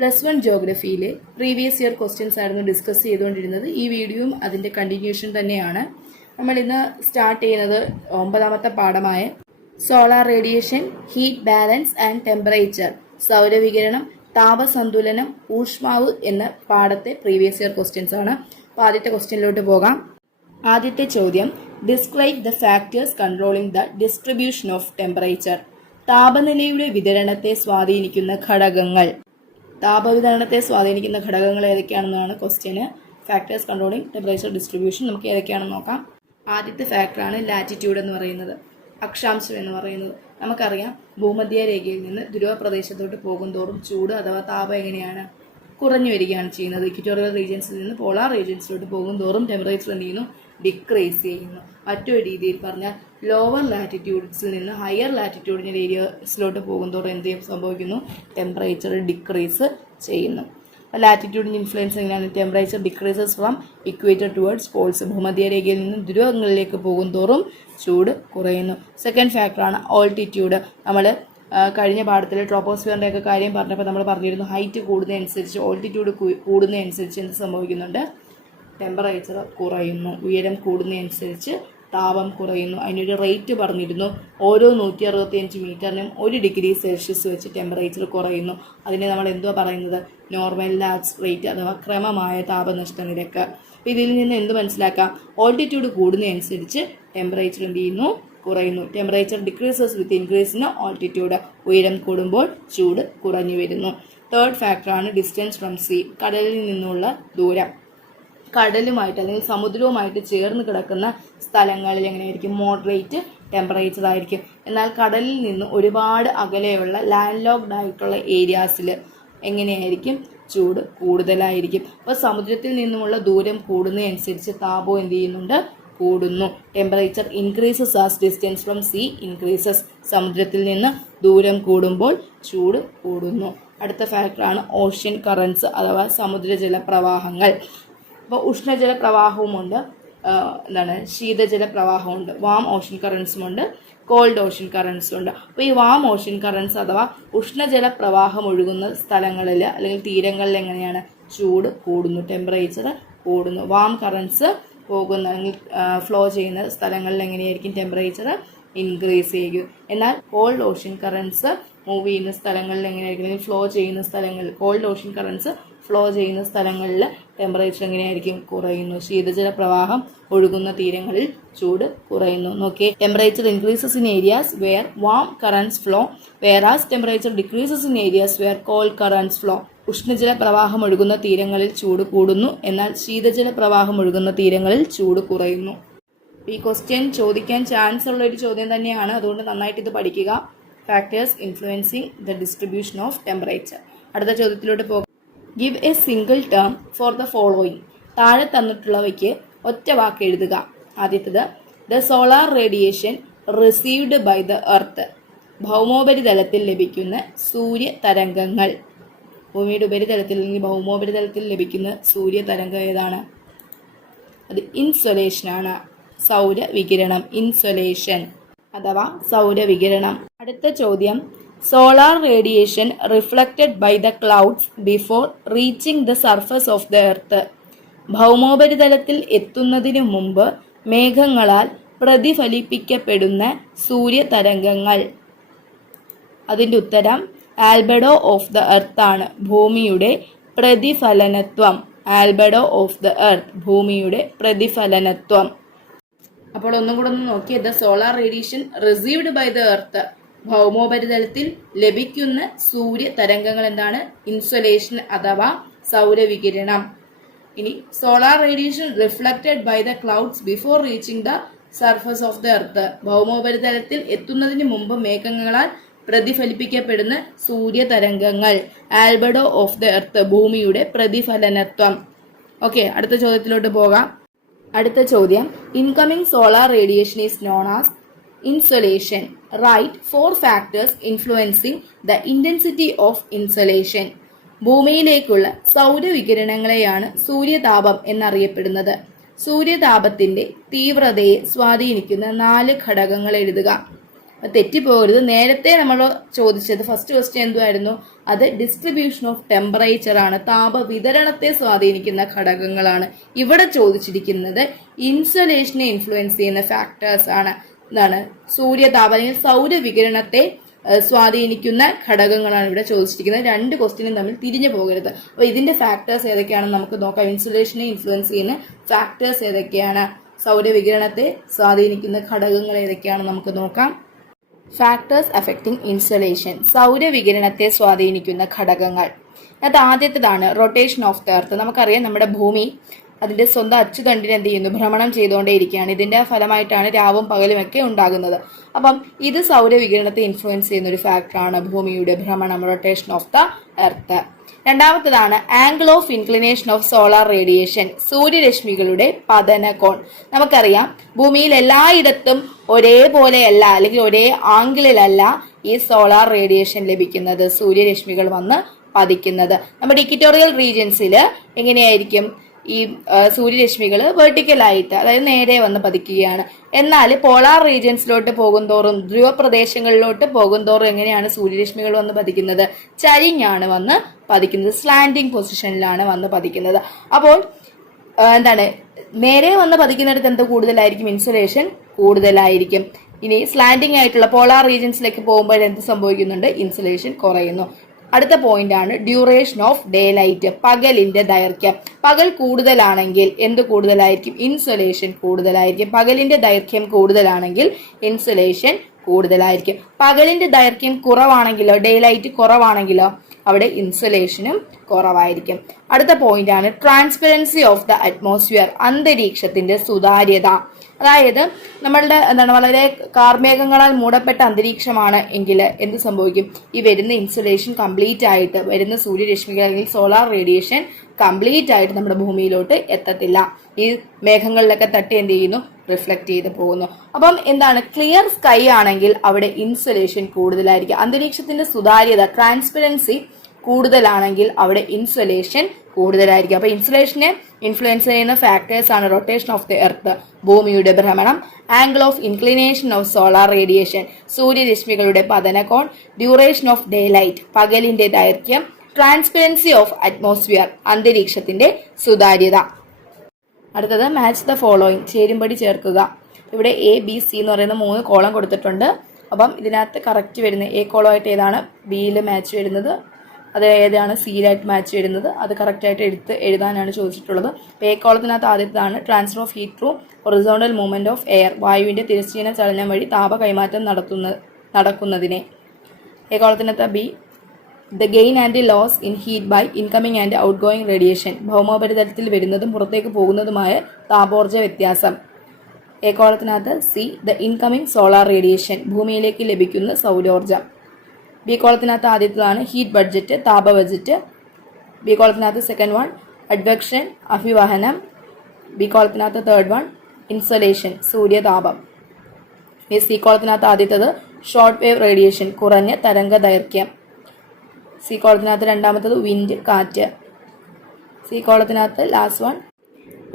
+1 ജോഗ്രഫിയിലെ previous year questions ആയിരുന്നു discuss ചെയ്തുകൊണ്ടിരുന്നത്. ഈ വീഡിയോയും അതിൻ്റെ കണ്ടിന്യൂഷൻ തന്നെയാണ്. നമ്മൾ ഇന്ന് സ്റ്റാർട്ട് ചെയ്യുന്നത് 9ാമത്തെ പാഠമായ solar radiation, heat balance and temperature, സൗരവികിരണം, താപസന്തുലനം, ഊഷ്മാവ് എന്ന പാഠത്തെ പ്രീവിയസ് ഇയർ ക്വസ്റ്റ്യൻസ് ആണ്. അപ്പോൾ ആദ്യത്തെ ക്വസ്റ്റ്യനിലോട്ട് പോകാം. ആദ്യത്തെ ചോദ്യം, describe the factors controlling the distribution of temperature. താപനിലയുടെ വിതരണത്തെ സ്വാധീനിക്കുന്ന ഘടകങ്ങൾ. താപവിതരണത്തെ സ്വാധീനിക്കുന്ന ഘടകങ്ങൾ ഏതൊക്കെയാണെന്നാണ് question. Factors controlling temperature distribution നമുക്ക് ഏതൊക്കെയാണെന്ന് നോക്കാം. ആദ്യത്തെ ഫാക്ടറാണ് ലാറ്റിറ്റ്യൂഡ് എന്ന് പറയുന്നത്, അക്ഷാംശം എന്ന് പറയുന്നത്. നമുക്കറിയാം, ഭൂമധ്യ രേഖയിൽ നിന്ന് ധ്രുവ പ്രദേശത്തോട്ട് പോകുന്തോറും ചൂട് അഥവാ താപം എങ്ങനെയാണ് കുറഞ്ഞു വരികയാണ് ചെയ്യുന്നത്. ഇക്വറ്റോറിയൽ റീജിയൻസിൽ നിന്ന് പോളാർ റീജിയൻസിലോട്ട് പോകുന്തോറും ടെമ്പറേച്ചർ എന്ത് ചെയ്യുന്നു? ഡിക്രീസ് ചെയ്യുന്നു. മറ്റൊരു രീതിയിൽ പറഞ്ഞാൽ ലോവർ ലാറ്റിറ്റ്യൂഡ്സിൽ നിന്ന് ഹയർ ലാറ്റിറ്റ്യൂഡിനൽ ഏരിയസിലോട്ട് പോകുന്തോറും എന്ത് സംഭവിക്കുന്നു? ടെമ്പറേച്ചർ ഡിക്രീസ് ചെയ്യുന്നു. ലാറ്റിറ്റ്യൂഡിൻ്റെ ഇൻഫ്ലുവൻസ് എങ്ങനെയാണ്? Temperature decreases from equator towards poles. ഭൂമധ്യരേഖയിൽ നിന്ന് ധ്രുവങ്ങളിലേക്ക് പോകുന്തോറും ചൂട് കുറയുന്നു. സെക്കൻഡ് ഫാക്ടറാണ് ഓൾട്ടിറ്റ്യൂഡ്. നമ്മൾ കഴിഞ്ഞ പാഠത്തിൽ ട്രോപ്പോസ്ഫിയറിൻ്റെ ഒക്കെ കാര്യം പറഞ്ഞപ്പോൾ നമ്മൾ പറഞ്ഞിരുന്നു, ഹൈറ്റ് കൂടുന്നതനുസരിച്ച്, ഓൾട്ടിറ്റ്യൂഡ് കൂടുന്നതനുസരിച്ച് എന്ത് സംഭവിക്കുന്നുണ്ട്? ടെമ്പറേച്ചർ കുറയുന്നു. ഉയരം കൂടുന്നതനുസരിച്ച് താപം കുറയുന്നു. അതിനൊരു റേറ്റ് പറഞ്ഞിരുന്നു. ഓരോ 165 മീറ്ററിനും 1 ഡിഗ്രി സെൽഷ്യസ് വെച്ച് ടെമ്പറേച്ചർ കുറയുന്നു. അതിനെ നമ്മൾ എന്തുവാ പറയുന്നത്? നോർമൽ ലാപ്സ് റേറ്റ് അഥവാ ക്രമമായ താപനഷ്ട നിരക്ക്. അപ്പോൾ ഇതിൽ നിന്ന് എന്ത് മനസ്സിലാക്കാം? ഓൾട്ടിറ്റ്യൂഡ് കൂടുന്നതനുസരിച്ച് ടെമ്പറേച്ചർ എന്ത് ചെയ്യുന്നു? കുറയുന്നു. Temperature decreases with increase in altitude. ഉയരം കൂടുമ്പോൾ ചൂട് കുറഞ്ഞു വരുന്നു. തേർഡ് ഫാക്ടറാണ് ഡിസ്റ്റൻസ് ഫ്രം സീ. കടലിൽ നിന്നുള്ള ദൂരം. കടലുമായിട്ട് അല്ലെങ്കിൽ സമുദ്രവുമായിട്ട് ചേർന്ന് കിടക്കുന്ന സ്ഥലങ്ങളിൽ എങ്ങനെയായിരിക്കും? മോഡറേറ്റ് ടെമ്പറേച്ചർ ആയിരിക്കും. എന്നാൽ കടലിൽ നിന്ന് ഒരുപാട് അകലെയുള്ള ലാൻഡ് ലോക്ക്ഡ് ആയിട്ടുള്ള ഏരിയാസിൽ എങ്ങനെയായിരിക്കും? ചൂട് കൂടുതലായിരിക്കും. അപ്പോൾ സമുദ്രത്തിൽ നിന്നുമുള്ള ദൂരം കൂടുന്നതനുസരിച്ച് താപം എന്ത് ചെയ്യുന്നുണ്ട്? കൂടുന്നു. Temperature increases as distance from see increases. സമുദ്രത്തിൽ നിന്ന് ദൂരം കൂടുമ്പോൾ ചൂട് കൂടുന്നു. അടുത്ത ഫാക്ടറാണ് ഓഷ്യൻ കറൻസ് അഥവാ സമുദ്രജല പ്രവാഹങ്ങൾ. അപ്പോൾ ഉഷ്ണജല പ്രവാഹവുമുണ്ട്, ശീതജല പ്രവാഹമുണ്ട്. വാം ഓഷ്യൻ കറൻസുമുണ്ട്, കോൾഡ് ഓഷ്യൻ കറൻസും ഉണ്ട്. അപ്പോൾ ഈ വാം ഓഷ്യൻ കറൻസ് അഥവാ ഉഷ്ണജല പ്രവാഹം ഒഴുകുന്ന സ്ഥലങ്ങളിൽ അല്ലെങ്കിൽ തീരങ്ങളിൽ എങ്ങനെയാണ്? ചൂട് കൂടുന്നു, ടെമ്പറേച്ചർ കൂടുന്നു. വാം കറൻസ് പോകുന്ന അല്ലെങ്കിൽ ഫ്ലോ ചെയ്യുന്ന സ്ഥലങ്ങളിൽ എങ്ങനെയായിരിക്കും? ടെമ്പറേച്ചർ ഇൻക്രീസ് ചെയ്യും. എന്നാൽ കോൾഡ് ഓഷ്യൻ കറൻസ് മൂവ് ചെയ്യുന്ന സ്ഥലങ്ങളിൽ എങ്ങനെയായിരിക്കും? അല്ലെങ്കിൽ ഫ്ലോ ചെയ്യുന്ന സ്ഥലങ്ങളിൽ, കോൾഡ് ഓഷ്യൻ കറൻസ് ഫ്ലോ ചെയ്യുന്ന സ്ഥലങ്ങളിൽ ടെമ്പറേച്ചർ എങ്ങനെയായിരിക്കും? കുറയുന്നു. ശീതജല പ്രവാഹം ഒഴുകുന്ന തീരങ്ങളിൽ ചൂട് കുറയുന്നു. നോക്കിയേ, temperature increases in areas where warm currents flow whereas temperature decreases in areas where cold currents flow. ഉഷ്ണജല പ്രവാഹം ഒഴുകുന്ന തീരങ്ങളിൽ ചൂട് കൂടുന്നു, എന്നാൽ ശീതജല പ്രവാഹം ഒഴുകുന്ന തീരങ്ങളിൽ ചൂട് കുറയുന്നു. ഈ ക്വസ്റ്റ്യൻ ചോദിക്കാൻ ചാൻസ് ഉള്ള ഒരു ചോദ്യം തന്നെയാണ്, അതുകൊണ്ട് നന്നായിട്ട് ഇത് പഠിക്കുക. Factors influencing the distribution of temperature. അടുത്ത ചോദ്യത്തിലോട്ട് പോകാം. Give a single term for the following. താഴെ തന്നിട്ടുള്ളവയ്ക്ക് ഒറ്റ വാക്ക് എഴുതുക. ആദ്യത്തേത്, the solar radiation received by the earth. ഭൗമോപരിതലത്തിൽ ലഭിക്കുന്ന സൂര്യ തരംഗങ്ങൾ. ഭൂമിയുടെ ഉപരിതലത്തിൽ അല്ലെങ്കിൽ ഭൗമോപരിതലത്തിൽ ലഭിക്കുന്ന സൂര്യ തരംഗം ഏതാണ്? അത് ഇൻസൊലേഷനാണ്. സൗരവികിരണം, ഇൻസൊലേഷൻ അഥവാ സൗരവികിരണം. അടുത്ത ചോദ്യം, solar radiation reflected by the clouds before reaching the surface of the earth. ഭൗമോപരിതലത്തിൽ എത്തുന്നതിനു മുമ്പ് മേഘങ്ങളാൽ പ്രതിഫലിപ്പിക്കപ്പെടുന്ന സൂര്യ തരംഗങ്ങൾ. അതിൻ്റെ ഉത്തരം ആൽബഡോ ഓഫ് ദ എർത്ത് ആണ്. ഭൂമിയുടെ പ്രതിഫലനത്വം. ആൽബഡോ ഓഫ് ദ എർത്ത്, ഭൂമിയുടെ പ്രതിഫലനത്വം. അപ്പോൾ ഒന്നും കൂടെ ഒന്ന് നോക്കിയേ. The solar radiation received by the earth. ഭൗമോപരിതലത്തിൽ ലഭിക്കുന്ന സൂര്യ തരംഗങ്ങൾ എന്താണ്? ഇൻസൊലേഷൻ അഥവാ സൗരവികിരണം. ഇനി solar radiation reflected by the clouds before reaching the surface of the earth. ഭൗമോപരിതലത്തിൽ എത്തുന്നതിന് മുമ്പ് മേഘങ്ങളാൽ പ്രതിഫലിപ്പിക്കപ്പെടുന്ന സൂര്യ തരംഗങ്ങൾ. ആൽബഡോ ഓഫ് ദ എർത്ത്, ഭൂമിയുടെ പ്രതിഫലനത്വം. ഓക്കെ, അടുത്ത ചോദ്യത്തിലോട്ട് പോകാം. അടുത്ത ചോദ്യം, incoming solar radiation is known as insolation. Write 4 factors influencing the intensity of insolation. ഭൂമിയിലേക്കുള്ള സൗരവികിരണങ്ങളെയാണ് സൂര്യതാപം എന്നറിയപ്പെടുന്നത്. സൂര്യതാപത്തിന്റെ തീവ്രതയെ സ്വാധീനിക്കുന്ന 4 ഘടകങ്ങൾ എഴുതുക. തെറ്റിപ്പോകരുത്. നേരത്തെ നമ്മൾ ചോദിച്ചത് ഫസ്റ്റ് ക്വസ്റ്റ്യൻ എന്തുമായിരുന്നു? അത് ഡിസ്ട്രിബ്യൂഷൻ ഓഫ് ടെമ്പറേച്ചർ ആണ്, താപ വിതരണത്തെ സ്വാധീനിക്കുന്ന ഘടകങ്ങളാണ്. ഇവിടെ ചോദിച്ചിരിക്കുന്നത് ഇൻസുലേഷനെ ഇൻഫ്ലുവൻസ് ചെയ്യുന്ന ഫാക്ടേഴ്സ് ആണ്. എന്താണ്? സൂര്യതാപ അല്ലെങ്കിൽ സൗരവികിരണത്തെ സ്വാധീനിക്കുന്ന ഘടകങ്ങളാണ് ഇവിടെ ചോദിച്ചിരിക്കുന്നത്. രണ്ട് ക്വസ്റ്റ്യനും തമ്മിൽ തിരിഞ്ഞു പോകരുത്. അപ്പൊ ഇതിന്റെ ഫാക്ടേഴ്സ് ഏതൊക്കെയാണെന്ന് നമുക്ക് നോക്കാം. ഇൻസുലേഷനെ ഇൻഫ്ലുവൻസ് ചെയ്യുന്ന ഫാക്ടേഴ്സ് ഏതൊക്കെയാണ്, സൗരവികിരണത്തെ സ്വാധീനിക്കുന്ന ഘടകങ്ങൾ ഏതൊക്കെയാണെന്ന് നമുക്ക് നോക്കാം. ഫാക്ടേഴ്സ് അഫക്റ്റിംഗ് ഇൻസുലേഷൻ, സൗരവികിരണത്തെ സ്വാധീനിക്കുന്ന ഘടകങ്ങൾ. അത് ആദ്യത്തേതാണ് റൊട്ടേഷൻ ഓഫ് ദ എർത്ത്. നമുക്കറിയാം നമ്മുടെ ഭൂമി അതിന്റെ സ്വന്തം അച്ചുതണ്ടിന് എന്ത് ചെയ്യുന്നു? ഭ്രമണം ചെയ്തുകൊണ്ടേയിരിക്കുകയാണ്. ഇതിന്റെ ഫലമായിട്ടാണ് രാവും പകലും ഒക്കെ ഉണ്ടാകുന്നത്. അപ്പം ഇത് സൗരവികിരണത്തെ ഇൻഫ്ലുവൻസ് ചെയ്യുന്ന ഒരു ഫാക്ടറാണ് ഭൂമിയുടെ ഭ്രമണം, റൊട്ടേഷൻ ഓഫ് ദ എർത്ത്. രണ്ടാമത്തേതാണ് angle of inclination of solar radiation, സൂര്യരശ്മികളുടെ പതനകോൺ. നമുക്കറിയാം ഭൂമിയിൽ എല്ലായിടത്തും ഒരേപോലെയല്ല അല്ലെങ്കിൽ ഒരേ ആംഗിളിലല്ല ഈ സോളാർ റേഡിയേഷൻ ലഭിക്കുന്നത്, സൂര്യരശ്മികൾ വന്ന് പതിക്കുന്നത്. നമ്മുടെ ഇക്വറ്റോറിയൽ റീജിയൻസിൽ എങ്ങനെയായിരിക്കും? ഈ സൂര്യരശ്മികൾ വെർട്ടിക്കലായിട്ട്, അതായത് നേരെ വന്ന് പതിക്കുകയാണ്. എന്നാൽ പോളാർ റീജിയൻസിലോട്ട് പോകുന്തോറും, ധ്രുവപ്രദേശങ്ങളിലോട്ട് പോകുന്തോറും എങ്ങനെയാണ് സൂര്യരശ്മികൾ വന്ന് പതിക്കുന്നത്? ചരിഞ്ഞാണ് വന്ന് പതിക്കുന്നത്, സ്ലാൻഡിങ് പൊസിഷനിലാണ് വന്ന് പതിക്കുന്നത്. അപ്പോൾ എന്താണ്? നേരെ വന്ന് പതിക്കുന്നിടത്ത് എന്ത് കൂടുതലായിരിക്കും? ഇൻസുലേഷൻ കൂടുതലായിരിക്കും. ഇനി സ്ലാൻഡിങ് ആയിട്ടുള്ള പോളാർ റീജിയൻസിലേക്ക് പോകുമ്പോൾ എന്ത് സംഭവിക്കുന്നുണ്ട്? ഇൻസുലേഷൻ കുറയുന്നു. അടുത്ത പോയിന്റ് ആണ് ഡ്യൂറേഷൻ ഓഫ് ഡേ ലൈറ്റ്, പകലിന്റെ ദൈർഘ്യം. പകൽ കൂടുതലാണെങ്കിൽ എന്ത് കൂടുതലായിരിക്കും? ഇൻസുലേഷൻ കൂടുതലായിരിക്കും. പകലിന്റെ ദൈർഘ്യം കൂടുതലാണെങ്കിൽ ഇൻസുലേഷൻ കൂടുതലായിരിക്കും. പകലിന്റെ ദൈർഘ്യം കുറവാണെങ്കിലോ, ഡേ ലൈറ്റ് കുറവാണെങ്കിലോ അവിടെ ഇൻസുലേഷനും കുറവായിരിക്കും. അടുത്ത പോയിന്റ് ആണ് ട്രാൻസ്പെറൻസി ഓഫ് ദ അറ്റ്മോസ്ഫിയർ, അന്തരീക്ഷത്തിന്റെ സുതാര്യത. അതായത് നമ്മളുടെ വളരെ കാർമേഘങ്ങളാൽ മൂടപ്പെട്ട അന്തരീക്ഷമാണ് എങ്കിൽ എന്ത് സംഭവിക്കും? ഈ വരുന്ന ഇൻസുലേഷൻ കംപ്ലീറ്റ് ആയിട്ട്, വരുന്ന സൂര്യരശ്മികൾ അല്ലെങ്കിൽ സോളാർ റേഡിയേഷൻ കംപ്ലീറ്റ് ആയിട്ട് നമ്മുടെ ഭൂമിയിലോട്ട് എത്തത്തില്ല. ഈ മേഘങ്ങളിലൊക്കെ തട്ടി എന്ത് ചെയ്യുന്നു? റിഫ്ലക്ട് ചെയ്ത് പോകുന്നു. അപ്പം എന്താണ്? ക്ലിയർ സ്കൈ ആണെങ്കിൽ അവിടെ ഇൻസുലേഷൻ കൂടുതലായിരിക്കും. അന്തരീക്ഷത്തിന്റെ സുതാര്യത, ട്രാൻസ്പെറൻസി കൂടുതലാണെങ്കിൽ അവിടെ ഇൻസുലേഷൻ കൂടുതലായിരിക്കും. അപ്പൊ ഇൻസുലേഷനെ ഇൻഫ്ലുവൻസ് ചെയ്യുന്ന ഫാക്ടേഴ്സ് ആണ് റൊട്ടേഷൻ ഓഫ് ദി എർത്ത്, ഭൂമിയുടെ ഭ്രമണം, angle of inclination of solar radiation, സൂര്യരശ്മികളുടെ പതനകോൺ, ഡ്യൂറേഷൻ ഓഫ് ഡേ ലൈറ്റ്, പകലിന്റെ ദൈർഘ്യം, ട്രാൻസ്പെറൻസി ഓഫ് അറ്റ്മോസ്ഫിയർ, അന്തരീക്ഷത്തിന്റെ സുതാര്യത. അടുത്തത് മാച്ച് ദ ഫോളോയിങ്, ചേരുംപടി ചേർക്കുക. ഇവിടെ എ ബി സി എന്ന് പറയുന്ന 3 കോളം കൊടുത്തിട്ടുണ്ട്. അപ്പം ഇതിനകത്ത് കറക്റ്റ് വരുന്ന എ കോളം ആയിട്ട് ഏതാണ്? ബിയിൽ മാച്ച് വരുന്നത്, അത് ഏതാണ്? സിയിലായിട്ട് മാച്ച് വരുന്നത്, അത് കറക്റ്റായിട്ട് എഴുതാനാണ് ചോദിച്ചിട്ടുള്ളത്. എ കോളത്തിനകത്ത് ആദ്യത്തേതാണ് transfer of heat through horizontal movement of air, വായുവിന്റെ തിരശ്ചീന ചലനം വഴി താപ കൈമാറ്റം നടക്കുന്നതിനെ. എ കോളത്തിനകത്ത് B the gain and loss in heat by incoming and outgoing radiation, ഭൗമോപരിതലത്തിൽ വരുന്നതും പുറത്തേക്ക് പോകുന്നതുമായ താപോർജ്ജ വ്യത്യാസം. എ കോളത്തിനകത്ത് C the incoming solar radiation, ഭൂമിയിലേക്ക് ലഭിക്കുന്ന സൗരോർജ്ജം. ബി കോളത്തിനകത്ത് ആദ്യത്തേതാണ് ഹീറ്റ് ബഡ്ജറ്റ്, താപ ബഡ്ജറ്റ്. ബി കോളത്തിനകത്ത് സെക്കൻഡ് വൺ അഡ്വെക്ഷൻ, അഭിവഹനം. ബി കോളത്തിനകത്ത് തേർഡ് വൺ ഇൻസൊലേഷൻ, സൂര്യതാപം. സി കോളത്തിനകത്ത് ആദ്യത്തേത് ഷോർട്ട് വേവ് റേഡിയേഷൻ, കുറഞ്ഞ തരംഗ ദൈർഘ്യം. സി കോളത്തിനകത്ത് രണ്ടാമത്തത് വിൻഡ്, കാറ്റ്. സി കോളത്തിനകത്ത് last one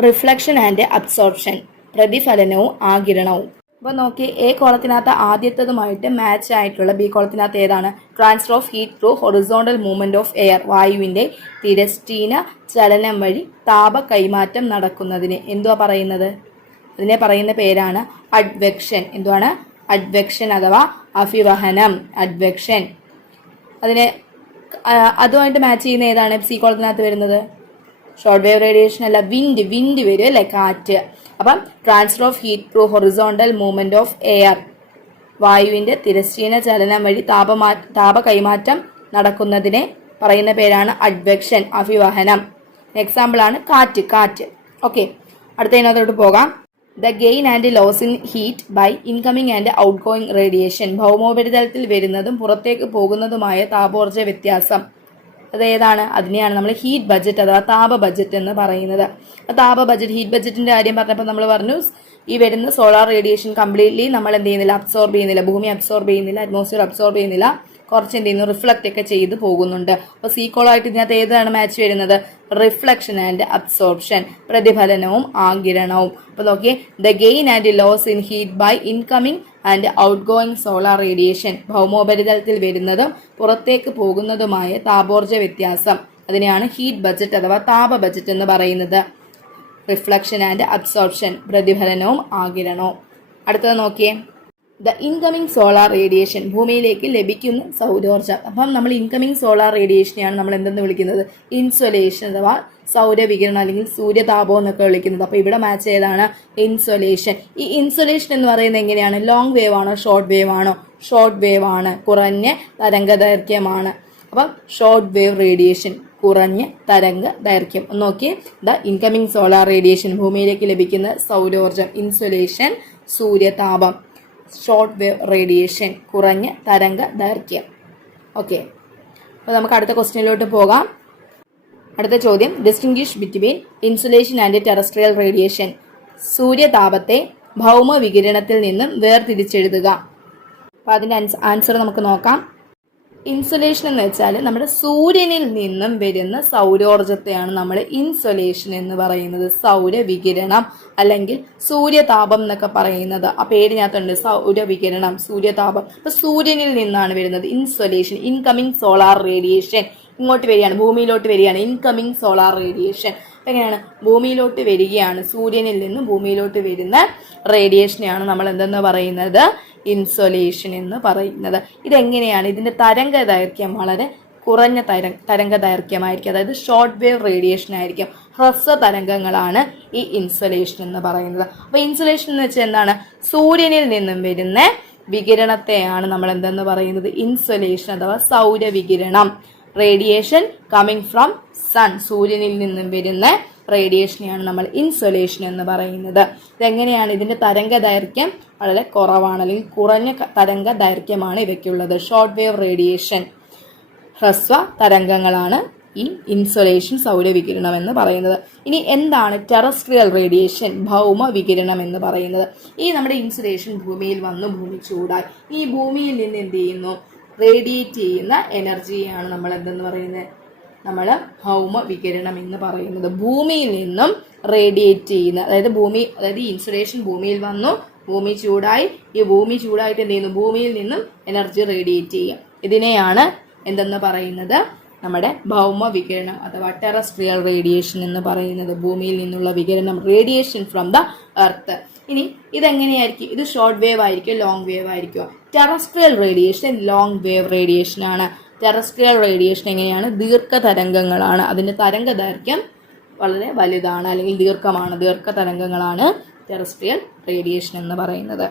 reflection and absorption, പ്രതിഫലനവും ആഗിരണവും. അപ്പോൾ നോക്കി, എ കോളത്തിനകത്ത് ആദ്യത്തേതുമായിട്ട് മാച്ച് ആയിട്ടുള്ള ബി കോളത്തിനകത്ത് ഏതാണ്? Transfer of heat through horizontal movement of air, വായുവിന്റെ തിരശ്ചീന ചലനം വഴി താപ കൈമാറ്റം നടക്കുന്നതിന് എന്തുവാ പറയുന്നത്? അതിനെ പറയുന്ന പേരാണ് അഡ്വെക്ഷൻ. എന്തുവാണ്? അഡ്വെക്ഷൻ അഥവാ അഭിവഹനം, അഡ്വെക്ഷൻ. അതിനെ അതുമായിട്ട് മാച്ച് ചെയ്യുന്ന ഏതാണ് സി കോളത്തിനകത്ത് വരുന്നത്? ഷോർട്ട് വേവ് റേഡിയേഷൻ അല്ല, വിൻഡ് വരും അല്ലെ, കാറ്റ്. അപ്പം transfer of heat through horizontal movement of air, വായുവിന്റെ തിരശ്ചീന ചലനം വഴി താപ കൈമാറ്റം നടക്കുന്നതിനെ പറയുന്ന പേരാണ് അഡ്വെക്ഷൻ, അഭിവഹനം. എക്സാമ്പിൾ ആണ് കാറ്റ്. ഓക്കെ, അടുത്തതിനകത്തോട്ട് പോകാം. The gain and loss in heat by incoming and outgoing radiation, ഭൗമോപരിതലത്തിൽ വരുന്നതും പുറത്തേക്ക് പോകുന്നതുമായ താപോർജ്ജ വ്യത്യാസം. അത് ഏതാണ്? അതിനെയാണ് നമ്മൾ ഹീറ്റ് ബഡ്ജറ്റ് അഥവാ താപ ബഡ്ജറ്റ് എന്ന് പറയുന്നത്. താപ ബഡ്ജറ്റ്, ഹീറ്റ് ബഡ്ജറ്റിന്റെ കാര്യം പറഞ്ഞപ്പോൾ നമ്മൾ പറഞ്ഞു ഈ വരുന്ന സോളാർ റേഡിയേഷൻ കംപ്ലീറ്റ്ലി നമ്മൾ എന്ത് ചെയ്യുന്നില്ല? അബ്സോർബ് ചെയ്യുന്നില്ല, ഭൂമി അബ്സോർബ് ചെയ്യുന്നില്ല, അറ്റ്മോസ്ഫിയർ അബ്സോർബ് ചെയ്യുന്നില്ല. കുറച്ച് എന്ത് ചെയ്യുന്നു, റിഫ്ലക്റ്റ് ഒക്കെ ചെയ്ത് പോകുന്നുണ്ട്. അപ്പോൾ സി കോളമായിട്ട് ഇതിനകത്ത് ഏതാണ് മാച്ച് വരുന്നത്? റിഫ്ലക്ഷൻ ആൻഡ് അബ്സോർപ്ഷൻ, പ്രതിഫലനവും ആഗിരണവും. അപ്പോൾ നോക്കിയേ, the gain and loss in heat by incoming and outgoing solar radiation, ഭൗമോപരിതലത്തിൽ വരുന്നതും പുറത്തേക്ക് പോകുന്നതുമായ താപോർജ്ജ വ്യത്യാസം, അതിനെയാണ് ഹീറ്റ് ബജറ്റ് അഥവാ താപ ബജറ്റ് എന്ന് പറയുന്നത്. റിഫ്ലക്ഷൻ ആൻഡ് അബ്സോർപ്ഷൻ, പ്രതിഫലനവും ആഗിരണവും. അടുത്തത് നോക്കിയേ, ദ ഇൻകമിംഗ് സോളാർ റേഡിയേഷൻ, ഭൂമിയിലേക്ക് ലഭിക്കുന്ന സൗരോർജ്ജം. അപ്പം നമ്മൾ ഇൻകമിംഗ് സോളാർ റേഡിയേഷനെയാണ് നമ്മൾ എന്തെന്ന് വിളിക്കുന്നത്? ഇൻസൊലേഷൻ അഥവാ സൗരവികിരണം അല്ലെങ്കിൽ സൂര്യതാപം എന്നൊക്കെ വിളിക്കുന്നത്. അപ്പോൾ ഇവിടെ മാച്ച് ഏതാണ്? ഇൻസൊലേഷൻ. ഈ ഇൻസൊലേഷൻ എന്ന് പറയുന്നത് എങ്ങനെയാണ്? ലോങ് വേവ് ആണോ ഷോർട്ട് വേവ് ആണോ? ഷോർട്ട് വേവ് ആണ്, കുറഞ്ഞ തരംഗദൈർഘ്യമാണ്. അപ്പം ഷോർട്ട് വേവ് റേഡിയേഷൻ, കുറഞ്ഞ തരംഗ ദൈർഘ്യം. നോക്കിയേ, ദ ഇൻകമിംഗ് സോളാർ റേഡിയേഷൻ, ഭൂമിയിലേക്ക് ലഭിക്കുന്ന സൗരോർജ്ജം. ഇൻസുലേഷൻ, സൂര്യതാപം. ഷോർട്ട് വേവ് റേഡിയേഷൻ, കുറഞ്ഞ തരംഗ ദൈർഘ്യം. ഓക്കെ, അപ്പോൾ നമുക്ക് അടുത്ത ക്വസ്റ്റ്യനിലോട്ട് പോകാം. അടുത്ത ചോദ്യം, distinguish between insulation and terrestrial radiation, സൂര്യതാപത്തെ ഭൗമ വികിരണത്തിൽ നിന്നും വേർതിരിച്ചെഴുതുക. അപ്പോൾ അതിൻ്റെ ആൻസർ നമുക്ക് നോക്കാം. ഇൻസുലേഷൻ എന്ന് വെച്ചാൽ നമ്മുടെ സൂര്യനിൽ നിന്നും വരുന്ന സൗരോർജത്തെയാണ് നമ്മൾ ഇൻസുലേഷൻ എന്ന് പറയുന്നത്. സൗരവികിരണം അല്ലെങ്കിൽ സൂര്യതാപം എന്നൊക്കെ പറയുന്നത് ആ പേരിനകത്തുണ്ട്. സൗരവികിരണം, സൂര്യതാപം. അപ്പൊ സൂര്യനിൽ നിന്നാണ് വരുന്നത് ഇൻസുലേഷൻ. ഇൻകമിംഗ് സോളാർ റേഡിയേഷൻ ഇങ്ങോട്ട് വരികയാണ്, ഭൂമിയിലോട്ട് വരികയാണ്. ഇൻകമിംഗ് സോളാർ റേഡിയേഷൻ എങ്ങനെയാണ്? ഭൂമിയിലോട്ട് വരികയാണ്. സൂര്യനിൽ നിന്നും ഭൂമിയിലോട്ട് വരുന്ന റേഡിയേഷനെയാണ് നമ്മൾ എന്തെന്ന് പറയുന്നത്? ഇൻസൊലേഷൻ എന്ന് പറയുന്നത്. ഇതെങ്ങനെയാണ്? ഇതിന്റെ തരംഗ ദൈർഘ്യം വളരെ കുറഞ്ഞ തരംഗ ദൈർഘ്യമായിരിക്കും, അതായത് ഷോർട്ട് വേവ് റേഡിയേഷൻ ആയിരിക്കും. ഹ്രസ്വ തരംഗങ്ങളാണ് ഈ ഇൻസുലേഷൻ എന്ന് പറയുന്നത്. അപ്പൊ ഇൻസുലേഷൻ എന്ന് വെച്ചാൽ എന്താണ്? സൂര്യനിൽ നിന്നും വരുന്ന വികിരണത്തെയാണ് നമ്മൾ എന്തെന്ന് പറയുന്നത്? ഇൻസുലേഷൻ അഥവാ സൗരവികിരണം. റേഡിയേഷൻ കമ്മിങ് ഫ്രം സൺ, സൂര്യനിൽ നിന്നും വരുന്ന റേഡിയേഷനെയാണ് നമ്മൾ ഇൻസുലേഷൻ എന്ന് പറയുന്നത്. ഇതെങ്ങനെയാണ്? ഇതിന്റെ തരംഗ ദൈർഘ്യം വളരെ കുറവാണ്, അല്ലെങ്കിൽ കുറഞ്ഞ തരംഗ ദൈർഘ്യമാണ് ഇവയ്ക്കുള്ളത്. ഷോർട്ട് വേവ് റേഡിയേഷൻ, ഹ്രസ്വ തരംഗങ്ങളാണ് ഈ ഇൻസുലേഷൻ, സൗരവികിരണം എന്ന് പറയുന്നത്. ഇനി എന്താണ് ടെറസ്ട്രിയൽ റേഡിയേഷൻ, ഭൗമ വികിരണം എന്ന് പറയുന്നത്? ഈ നമ്മുടെ ഇൻസുലേഷൻ ഭൂമിയിൽ വന്നു, ഭൂമി ചൂടായി. ഈ ഭൂമിയിൽ നിന്ന് എന്ത് ചെയ്യുന്നു? റേഡിയേറ്റ് ചെയ്യുന്ന എനർജിയാണ് നമ്മൾ എന്തെന്ന് പറയുന്നത്? നമ്മൾ ഭൗമ വികിരണം എന്ന് പറയുന്നത്. ഭൂമിയിൽ നിന്നും റേഡിയേറ്റ് ചെയ്യുന്ന, അതായത് ഈ ഇൻസുലേഷൻ ഭൂമിയിൽ വന്നു, ഭൂമി ചൂടായി. ഈ ഭൂമി ചൂടായിട്ട് എന്ത് ചെയ്യുന്നു? ഭൂമിയിൽ നിന്നും എനർജി റേഡിയേറ്റ് ചെയ്യുക. ഇതിനെയാണ് എന്തെന്ന് പറയുന്നത്? നമ്മുടെ ഭൗമ വികിരണം അഥവാ ടെറസ്ട്രിയൽ റേഡിയേഷൻ എന്ന് പറയുന്നത്. ഭൂമിയിൽ നിന്നുള്ള വികിരണം, റേഡിയേഷൻ ഫ്രം ദ എർത്ത്. ഇനി ഇതെങ്ങനെയായിരിക്കും? ഇത് ഷോർട്ട് വേവ് ആയിരിക്കും, ലോങ് വേവ് ആയിരിക്കും? Terrestrial radiation long wave radiation ആണ്. ടെറസ്ട്രിയൽ റേഡിയേഷൻ എങ്ങനെയാണ്? ദീർഘതരംഗങ്ങളാണ്. അതിന്റെ തരംഗ ദൈർഘ്യം വളരെ വലുതാണ്, അല്ലെങ്കിൽ ദീർഘമാണ്. ദീർഘതരംഗങ്ങളാണ് ടെറസ്ട്രിയൽ റേഡിയേഷൻ എന്ന് പറയുന്നത്.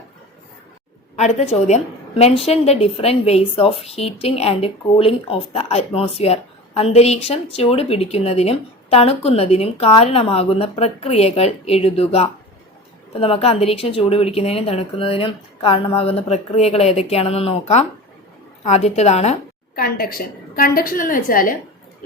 അടുത്ത ചോദ്യം, mention the different ways of heating and cooling of the atmosphere. അന്തരീക്ഷം ചൂട് പിടിക്കുന്നതിനും തണുക്കുന്നതിനും കാരണമാകുന്ന പ്രക്രിയകൾ എഴുതുക. അപ്പം നമുക്ക് അന്തരീക്ഷം ചൂട് പിടിക്കുന്നതിനും തണുക്കുന്നതിനും കാരണമാകുന്ന പ്രക്രിയകൾ ഏതൊക്കെയാണെന്ന് നോക്കാം. ആദ്യത്തേതാണ് കണ്ടക്ഷൻ. കണ്ടക്ഷൻ എന്ന് വെച്ചാൽ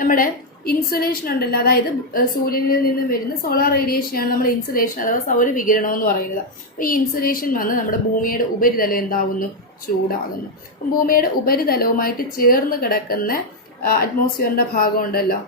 നമ്മുടെ ഇൻസുലേഷൻ ഉണ്ടല്ലോ, അതായത് സൂര്യനിൽ നിന്നും വരുന്ന സോളാർ റേഡിയേഷനാണ് നമ്മൾ ഇൻസുലേഷൻ അഥവാ സൗരവികിരണം എന്ന് പറയുന്നത്. അപ്പോൾ ഈ ഇൻസുലേഷൻ വന്ന് നമ്മുടെ ഭൂമിയുടെ ഉപരിതലം എന്താവുന്നു? ചൂടാകുന്നു. ഭൂമിയുടെ ഉപരിതലവുമായിട്ട് ചേർന്ന് കിടക്കുന്ന അറ്റ്മോസ്ഫിയറിന്റെ ഭാഗം ഉണ്ടല്ലോ,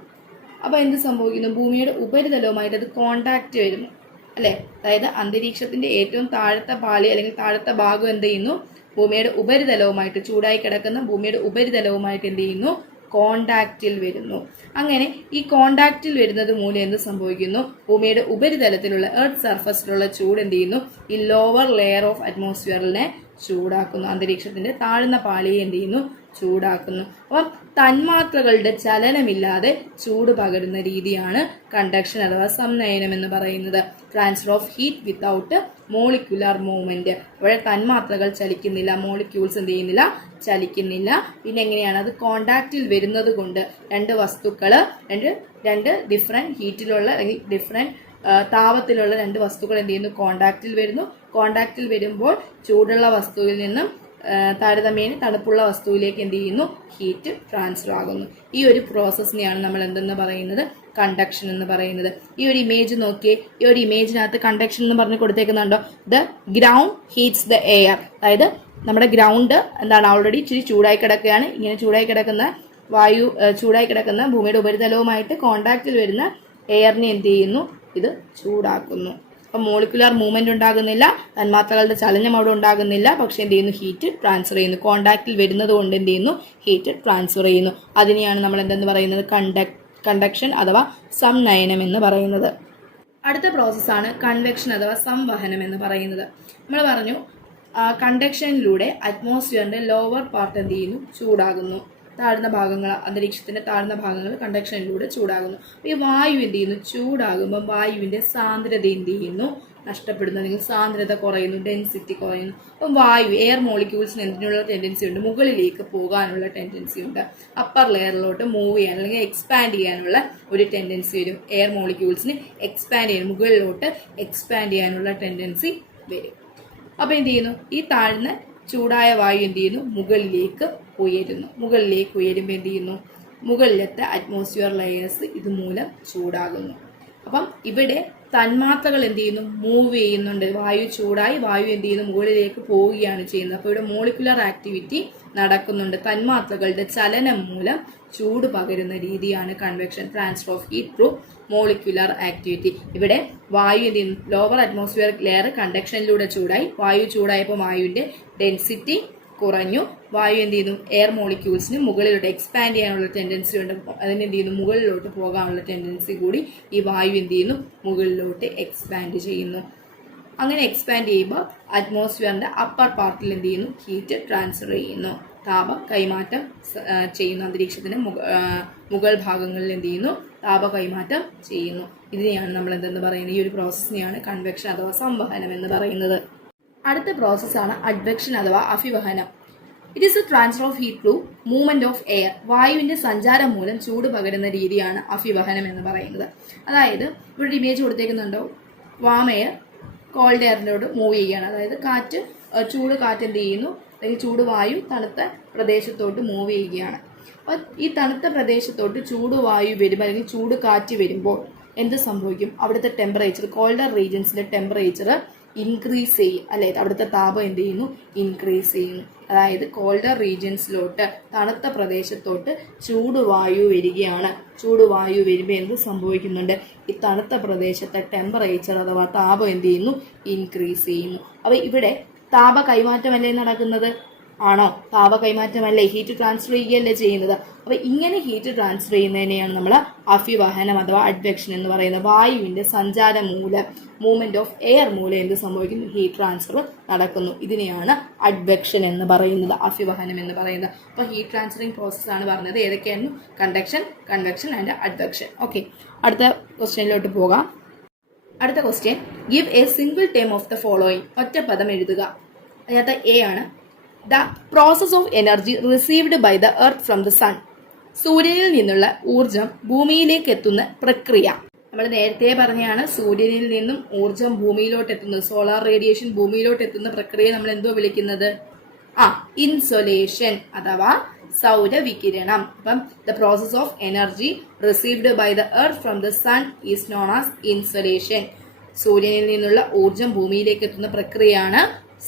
അപ്പോൾ എന്ത് സംഭവിക്കുന്നു? ഭൂമിയുടെ ഉപരിതലവുമായിട്ട് അത് കോണ്ടാക്ട് വരുന്നു, അല്ലേ? അതായത് അന്തരീക്ഷത്തിന്റെ ഏറ്റവും താഴത്തെ പാളി അല്ലെങ്കിൽ താഴത്തെ ഭാഗം എന്ത് ചെയ്യുന്നു? ഭൂമിയുടെ ഉപരിതലവുമായിട്ട്, ചൂടായി കിടക്കുന്ന ഭൂമിയുടെ ഉപരിതലവുമായിട്ട് എന്ത് ചെയ്യുന്നു? കോണ്ടാക്റ്റിൽ വരുന്നു. അങ്ങനെ ഈ കോണ്ടാക്റ്റിൽ വരുന്നത് മൂലം എന്ത് സംഭവിക്കുന്നു? ഭൂമിയുടെ ഉപരിതലത്തിലുള്ള എർത്ത് സർഫസിലുള്ള ചൂട് എന്ത് ചെയ്യുന്നു? ഈ ലോവർ ലെയർ ഓഫ് അറ്റ്മോസ്ഫിയറിനെ ചൂടാക്കുന്നു. അന്തരീക്ഷത്തിന്റെ താഴ്ന്ന പാളിയെ എന്ത് ചെയ്യുന്നു? ചൂടാക്കുന്നു. അപ്പം തന്മാത്രകളുടെ ചലനമില്ലാതെ ചൂട് പകരുന്ന രീതിയാണ് കണ്ടക്ഷൻ അഥവാ സംനയനം എന്ന് പറയുന്നത്. Transfer of heat without molecular movement. അവിടെ തന്മാത്രകൾ ചലിക്കുന്നില്ല, മോളിക്യൂൾസ് എന്ത് ചെയ്യുന്നില്ല? ചലിക്കുന്നില്ല. പിന്നെ എങ്ങനെയാണ്? അത് കോണ്ടാക്റ്റിൽ വരുന്നത് കൊണ്ട് രണ്ട് വസ്തുക്കള് രണ്ട് ഡിഫറെന്റ് ഹീറ്റിലുള്ള അല്ലെങ്കിൽ ഡിഫറെന്റ് താപത്തിലുള്ള രണ്ട് വസ്തുക്കൾ എന്ത് ചെയ്യുന്നു? കോണ്ടാക്റ്റിൽ വരുന്നു. കോണ്ടാക്റ്റിൽ വരുമ്പോൾ ചൂടുള്ള വസ്തുവിൽ നിന്നും താരതമ്യേന തണുപ്പുള്ള വസ്തുവിലേക്ക് എന്ത് ചെയ്യുന്നു? ഹീറ്റ് ട്രാൻസ്ഫർ ആകുന്നു. ഈ ഒരു പ്രോസസ്സിനെയാണ് നമ്മൾ എന്തെന്ന് പറയുന്നത്? കണ്ടക്ഷൻ എന്ന് പറയുന്നത്. ഈ ഒരു ഇമേജ് നോക്കിയേ. ഈ ഒരു ഇമേജിനകത്ത് കണ്ടക്ഷൻ എന്ന് പറഞ്ഞ് കൊടുത്തേക്കുന്നുണ്ടോ? The ground heats the air. അതായത് നമ്മുടെ ഗ്രൗണ്ട് എന്താണ് ഓൾറെഡി ഇച്ചിരി ചൂടായി കിടക്കുകയാണ്. ഇങ്ങനെ ചൂടായി കിടക്കുന്ന ഭൂമിയുടെ ഉപരിതലവുമായിട്ട് കോണ്ടാക്റ്റിൽ വരുന്ന എയറിനെ എന്ത് ചെയ്യുന്നു, ഇത് ചൂടാക്കുന്നു. അപ്പം മോളിക്കുലാർ മൂവ്മെന്റ് ഉണ്ടാകുന്നില്ല, തന്മാത്രകളുടെ ചലനം അവിടെ ഉണ്ടാകുന്നില്ല, പക്ഷെ എന്ത് ചെയ്യുന്നു, ഹീറ്റ് ട്രാൻസ്ഫർ ചെയ്യുന്നു. കോണ്ടാക്റ്റിൽ വരുന്നത് കൊണ്ട് എന്ത് ചെയ്യുന്നു, ഹീറ്റ് ട്രാൻസ്ഫർ ചെയ്യുന്നു. അതിനെയാണ് നമ്മൾ എന്തെന്ന് പറയുന്നത്, കണ്ടക്ഷൻ അഥവാ സംനയനം എന്ന് പറയുന്നത്. അടുത്ത പ്രോസസ്സാണ് കൺവെക്ഷൻ അഥവാ സംവഹനം എന്ന് പറയുന്നത്. നമ്മൾ പറഞ്ഞു കണ്ടക്ഷനിലൂടെ അറ്റ്മോസ്ഫിയറിന്റെ ലോവർ പാർട്ട് എന്ത് ചെയ്യുന്നു, ചൂടാകുന്നു. താഴ്ന്ന ഭാഗങ്ങൾ, അന്തരീക്ഷത്തിന്റെ താഴ്ന്ന ഭാഗങ്ങൾ കണ്ടക്ഷനിലൂടെ ചൂടാകുന്നു. ഈ വായു എന്ത് ചെയ്യുന്നു, ചൂടാകുമ്പോൾ വായുവിന്റെ സാന്ദ്രത എന്ത് ചെയ്യുന്നു, നഷ്ടപ്പെടുന്നു, അല്ലെങ്കിൽ സാന്ദ്രത കുറയുന്നു, ഡെൻസിറ്റി കുറയുന്നു. അപ്പം വായു എയർ മോളിക്യൂൾസിന് എന്തിനുള്ള ടെൻഡൻസി ഉണ്ട്, മുകളിലേക്ക് പോകാനുള്ള ടെൻഡൻസി ഉണ്ട്. അപ്പർ ലെയറിലോട്ട് മൂവ് ചെയ്യാൻ അല്ലെങ്കിൽ എക്സ്പാൻഡ് ചെയ്യാനുള്ള ഒരു ടെൻഡൻസി വരും. എയർ മോളിക്യൂൾസിന് എക്സ്പാൻഡ് ചെയ്യാൻ, മുകളിലോട്ട് എക്സ്പാൻഡ് ചെയ്യാനുള്ള ടെൻഡൻസി വരും. അപ്പം എന്ത് ചെയ്യുന്നു, ഈ താഴ്ന്ന ചൂടായ വായു എന്ത് ചെയ്യുന്നു, മുകളിലേക്ക് ഉയരുന്നു. മുകളിലേക്ക് ഉയരുമ്പോൾ എന്ത് ചെയ്യുന്നു, മുകളിലത്തെ അറ്റ്മോസ്ഫിയർ ലെയേഴ്സ് ഇതുമൂലം ചൂടാകുന്നു. അപ്പം ഇവിടെ തന്മാത്രകൾ എന്ത് ചെയ്യുന്നു, മൂവ് ചെയ്യുന്നുണ്ട്. വായു ചൂടായി വായു എന്ത് ചെയ്യുന്നു, മുകളിലേക്ക് പോവുകയാണ് ചെയ്യുന്നത്. അപ്പോൾ ഇവിടെ മോളിക്കുലർ ആക്ടിവിറ്റി നടക്കുന്നുണ്ട്. തന്മാത്രകളുടെ ചലനം മൂലം ചൂട് പകരുന്ന രീതിയാണ് convection, transfer of heat through molecular activity. ഇവിടെ വായു എന്ത് ചെയ്യുന്നു, ലോവർ അറ്റ്മോസ്ഫിയർ ലെയർ കണ്ടക്ഷനിലൂടെ ചൂടായി, വായു ചൂടായപ്പോൾ വായുവിന്റെ ഡെൻസിറ്റി കുറഞ്ഞു. വായു എന്ത് ചെയ്യുന്നു, എയർ മോളിക്യൂൾസിന് മുകളിലോട്ട് എക്സ്പാൻഡ് ചെയ്യാനുള്ള ടെൻഡൻസി ഉണ്ട്. അതിന് എന്ത് ചെയ്യുന്നു, മുകളിലോട്ട് പോകാനുള്ള ടെൻഡൻസി കൂടി ഈ വായു എന്ത് ചെയ്യുന്നു, മുകളിലോട്ട് എക്സ്പാൻഡ് ചെയ്യുന്നു. അങ്ങനെ എക്സ്പാൻഡ് ചെയ്യുമ്പോൾ അറ്റ്മോസ്ഫിയറിന്റെ അപ്പർ പാർട്ടിൽ എന്ത് ചെയ്യുന്നു, ഹീറ്റ് ട്രാൻസ്ഫർ ചെയ്യുന്നു, താപ കൈമാറ്റം ചെയ്യുന്നു. അന്തരീക്ഷത്തിന്റെ മുകൾ ഭാഗങ്ങളിൽ എന്ത് ചെയ്യുന്നു, താപ കൈമാറ്റം ചെയ്യുന്നു. ഇതിനെയാണ് നമ്മൾ എന്തെന്ന് പറയുന്നത്, ഈ ഒരു പ്രോസസ്സിനെയാണ് കൺവെക്ഷൻ അഥവാ സംവഹനം എന്ന് പറയുന്നത്. അടുത്ത പ്രോസസ്സാണ് അഡ്വെക്ഷൻ അഥവാ അഭിവഹനം. It is a transfer of heat through movement of air. വായുവിന്റെ സഞ്ചാരം മൂലം ചൂട് പകരുന്ന രീതിയാണ് അഭിവഹനം എന്ന് പറയുന്നത്. അതായത് ഇവിടെ ഇമേജ് കൊടുത്തേക്കുന്നുണ്ടോ, വാം എയർ കോൾഡ് എയറിനോട് മൂവ് ചെയ്യുകയാണ്. അതായത് ചൂട് കാറ്റ് എന്ത് ചെയ്യുന്നു, അല്ലെങ്കിൽ ചൂട് വായു തണുത്ത പ്രദേശത്തോട്ട് മൂവ് ചെയ്യുകയാണ്. അപ്പോൾ ഈ തണുത്ത പ്രദേശത്തോട്ട് ചൂട് വായു വരുമ്പോൾ അല്ലെങ്കിൽ ചൂട് കാറ്റ് വരുമ്പോൾ എന്ത് സംഭവിക്കും, അവിടുത്തെ ടെമ്പറേച്ചർ, കോൾഡർ റീജിയൻസിലെ ടെമ്പറേച്ചർ ഇൻക്രീസ് ചെയ്യും, അല്ലെ, അവിടുത്തെ താപം എന്ത് ചെയ്യുന്നു, ഇൻക്രീസ് ചെയ്യുന്നു. അതായത് കോൾഡർ റീജിയൻസിലോട്ട്, തണുത്ത പ്രദേശത്തോട്ട് ചൂടുവായു വരികയാണ്. ചൂടുവായു വരുമ്പോൾ എന്ത് സംഭവിക്കുന്നുണ്ട്, ഈ തണുത്ത പ്രദേശത്തെ ടെമ്പറേച്ചർ അഥവാ താപം എന്ത് ചെയ്യുന്നു, ഇൻക്രീസ് ചെയ്യുന്നു. അപ്പോൾ ഇവിടെ താപ കൈമാറ്റമല്ലേ നടക്കുന്നത്, ആണോ, താപ കൈമാറ്റമല്ലേ, ഹീറ്റ് ട്രാൻസ്ഫർ ചെയ്യുകയല്ലേ ചെയ്യുന്നത്. അപ്പോൾ ഇങ്ങനെ ഹീറ്റ് ട്രാൻസ്ഫർ ചെയ്യുന്നതിനെയാണ് നമ്മൾ അഭിവഹനം അഥവാ അഡ്വെക്ഷൻ എന്ന് പറയുന്നത്. വായുവിന്റെ സഞ്ചാരം മൂലം, മൂവ്മെന്റ് ഓഫ് എയർ മൂലം എന്ത് സംഭവിക്കുന്നു, ഹീറ്റ് ട്രാൻസ്ഫർ നടക്കുന്നു. ഇതിനെയാണ് അഡ്വെക്ഷൻ എന്ന് പറയുന്നത്, അഭിവഹനം എന്ന് പറയുന്നത്. അപ്പോൾ ഹീറ്റ് ട്രാൻസ്ഫറിങ് പ്രോസസ്സാണ് പറഞ്ഞത്. ഏതൊക്കെയായിരുന്നു, conduction, convection and advection. Okay, അടുത്ത ക്വസ്റ്റ്യനിലോട്ട് പോകാം. അടുത്ത question, give a single term of the following. ഒറ്റ പദം എഴുതുക. അതിനകത്ത് എ ആണ്, the process of energy received by the earth from the sun. സൂര്യനിൽ നിന്നുള്ള ഊർജം ഭൂമിയിലേക്ക് എത്തുന്ന പ്രക്രിയ. നമ്മൾ നേരത്തെ പറഞ്ഞാണ്, സൂര്യനിൽ നിന്നും ഊർജം ഭൂമിയിലോട്ട് എത്തുന്നത്, സോളാർ റേഡിയേഷൻ ഭൂമിയിലോട്ട് എത്തുന്ന പ്രക്രിയ നമ്മൾ എന്തോ വിളിക്കുന്നത്, ഇൻസൊലേഷൻ അഥവാ സൗരവികിരണം. അപ്പം the process of energy received by the earth from the sun is known as insolation. സൂര്യനിൽ നിന്നുള്ള ഊർജം ഭൂമിയിലേക്ക് എത്തുന്ന പ്രക്രിയയാണ്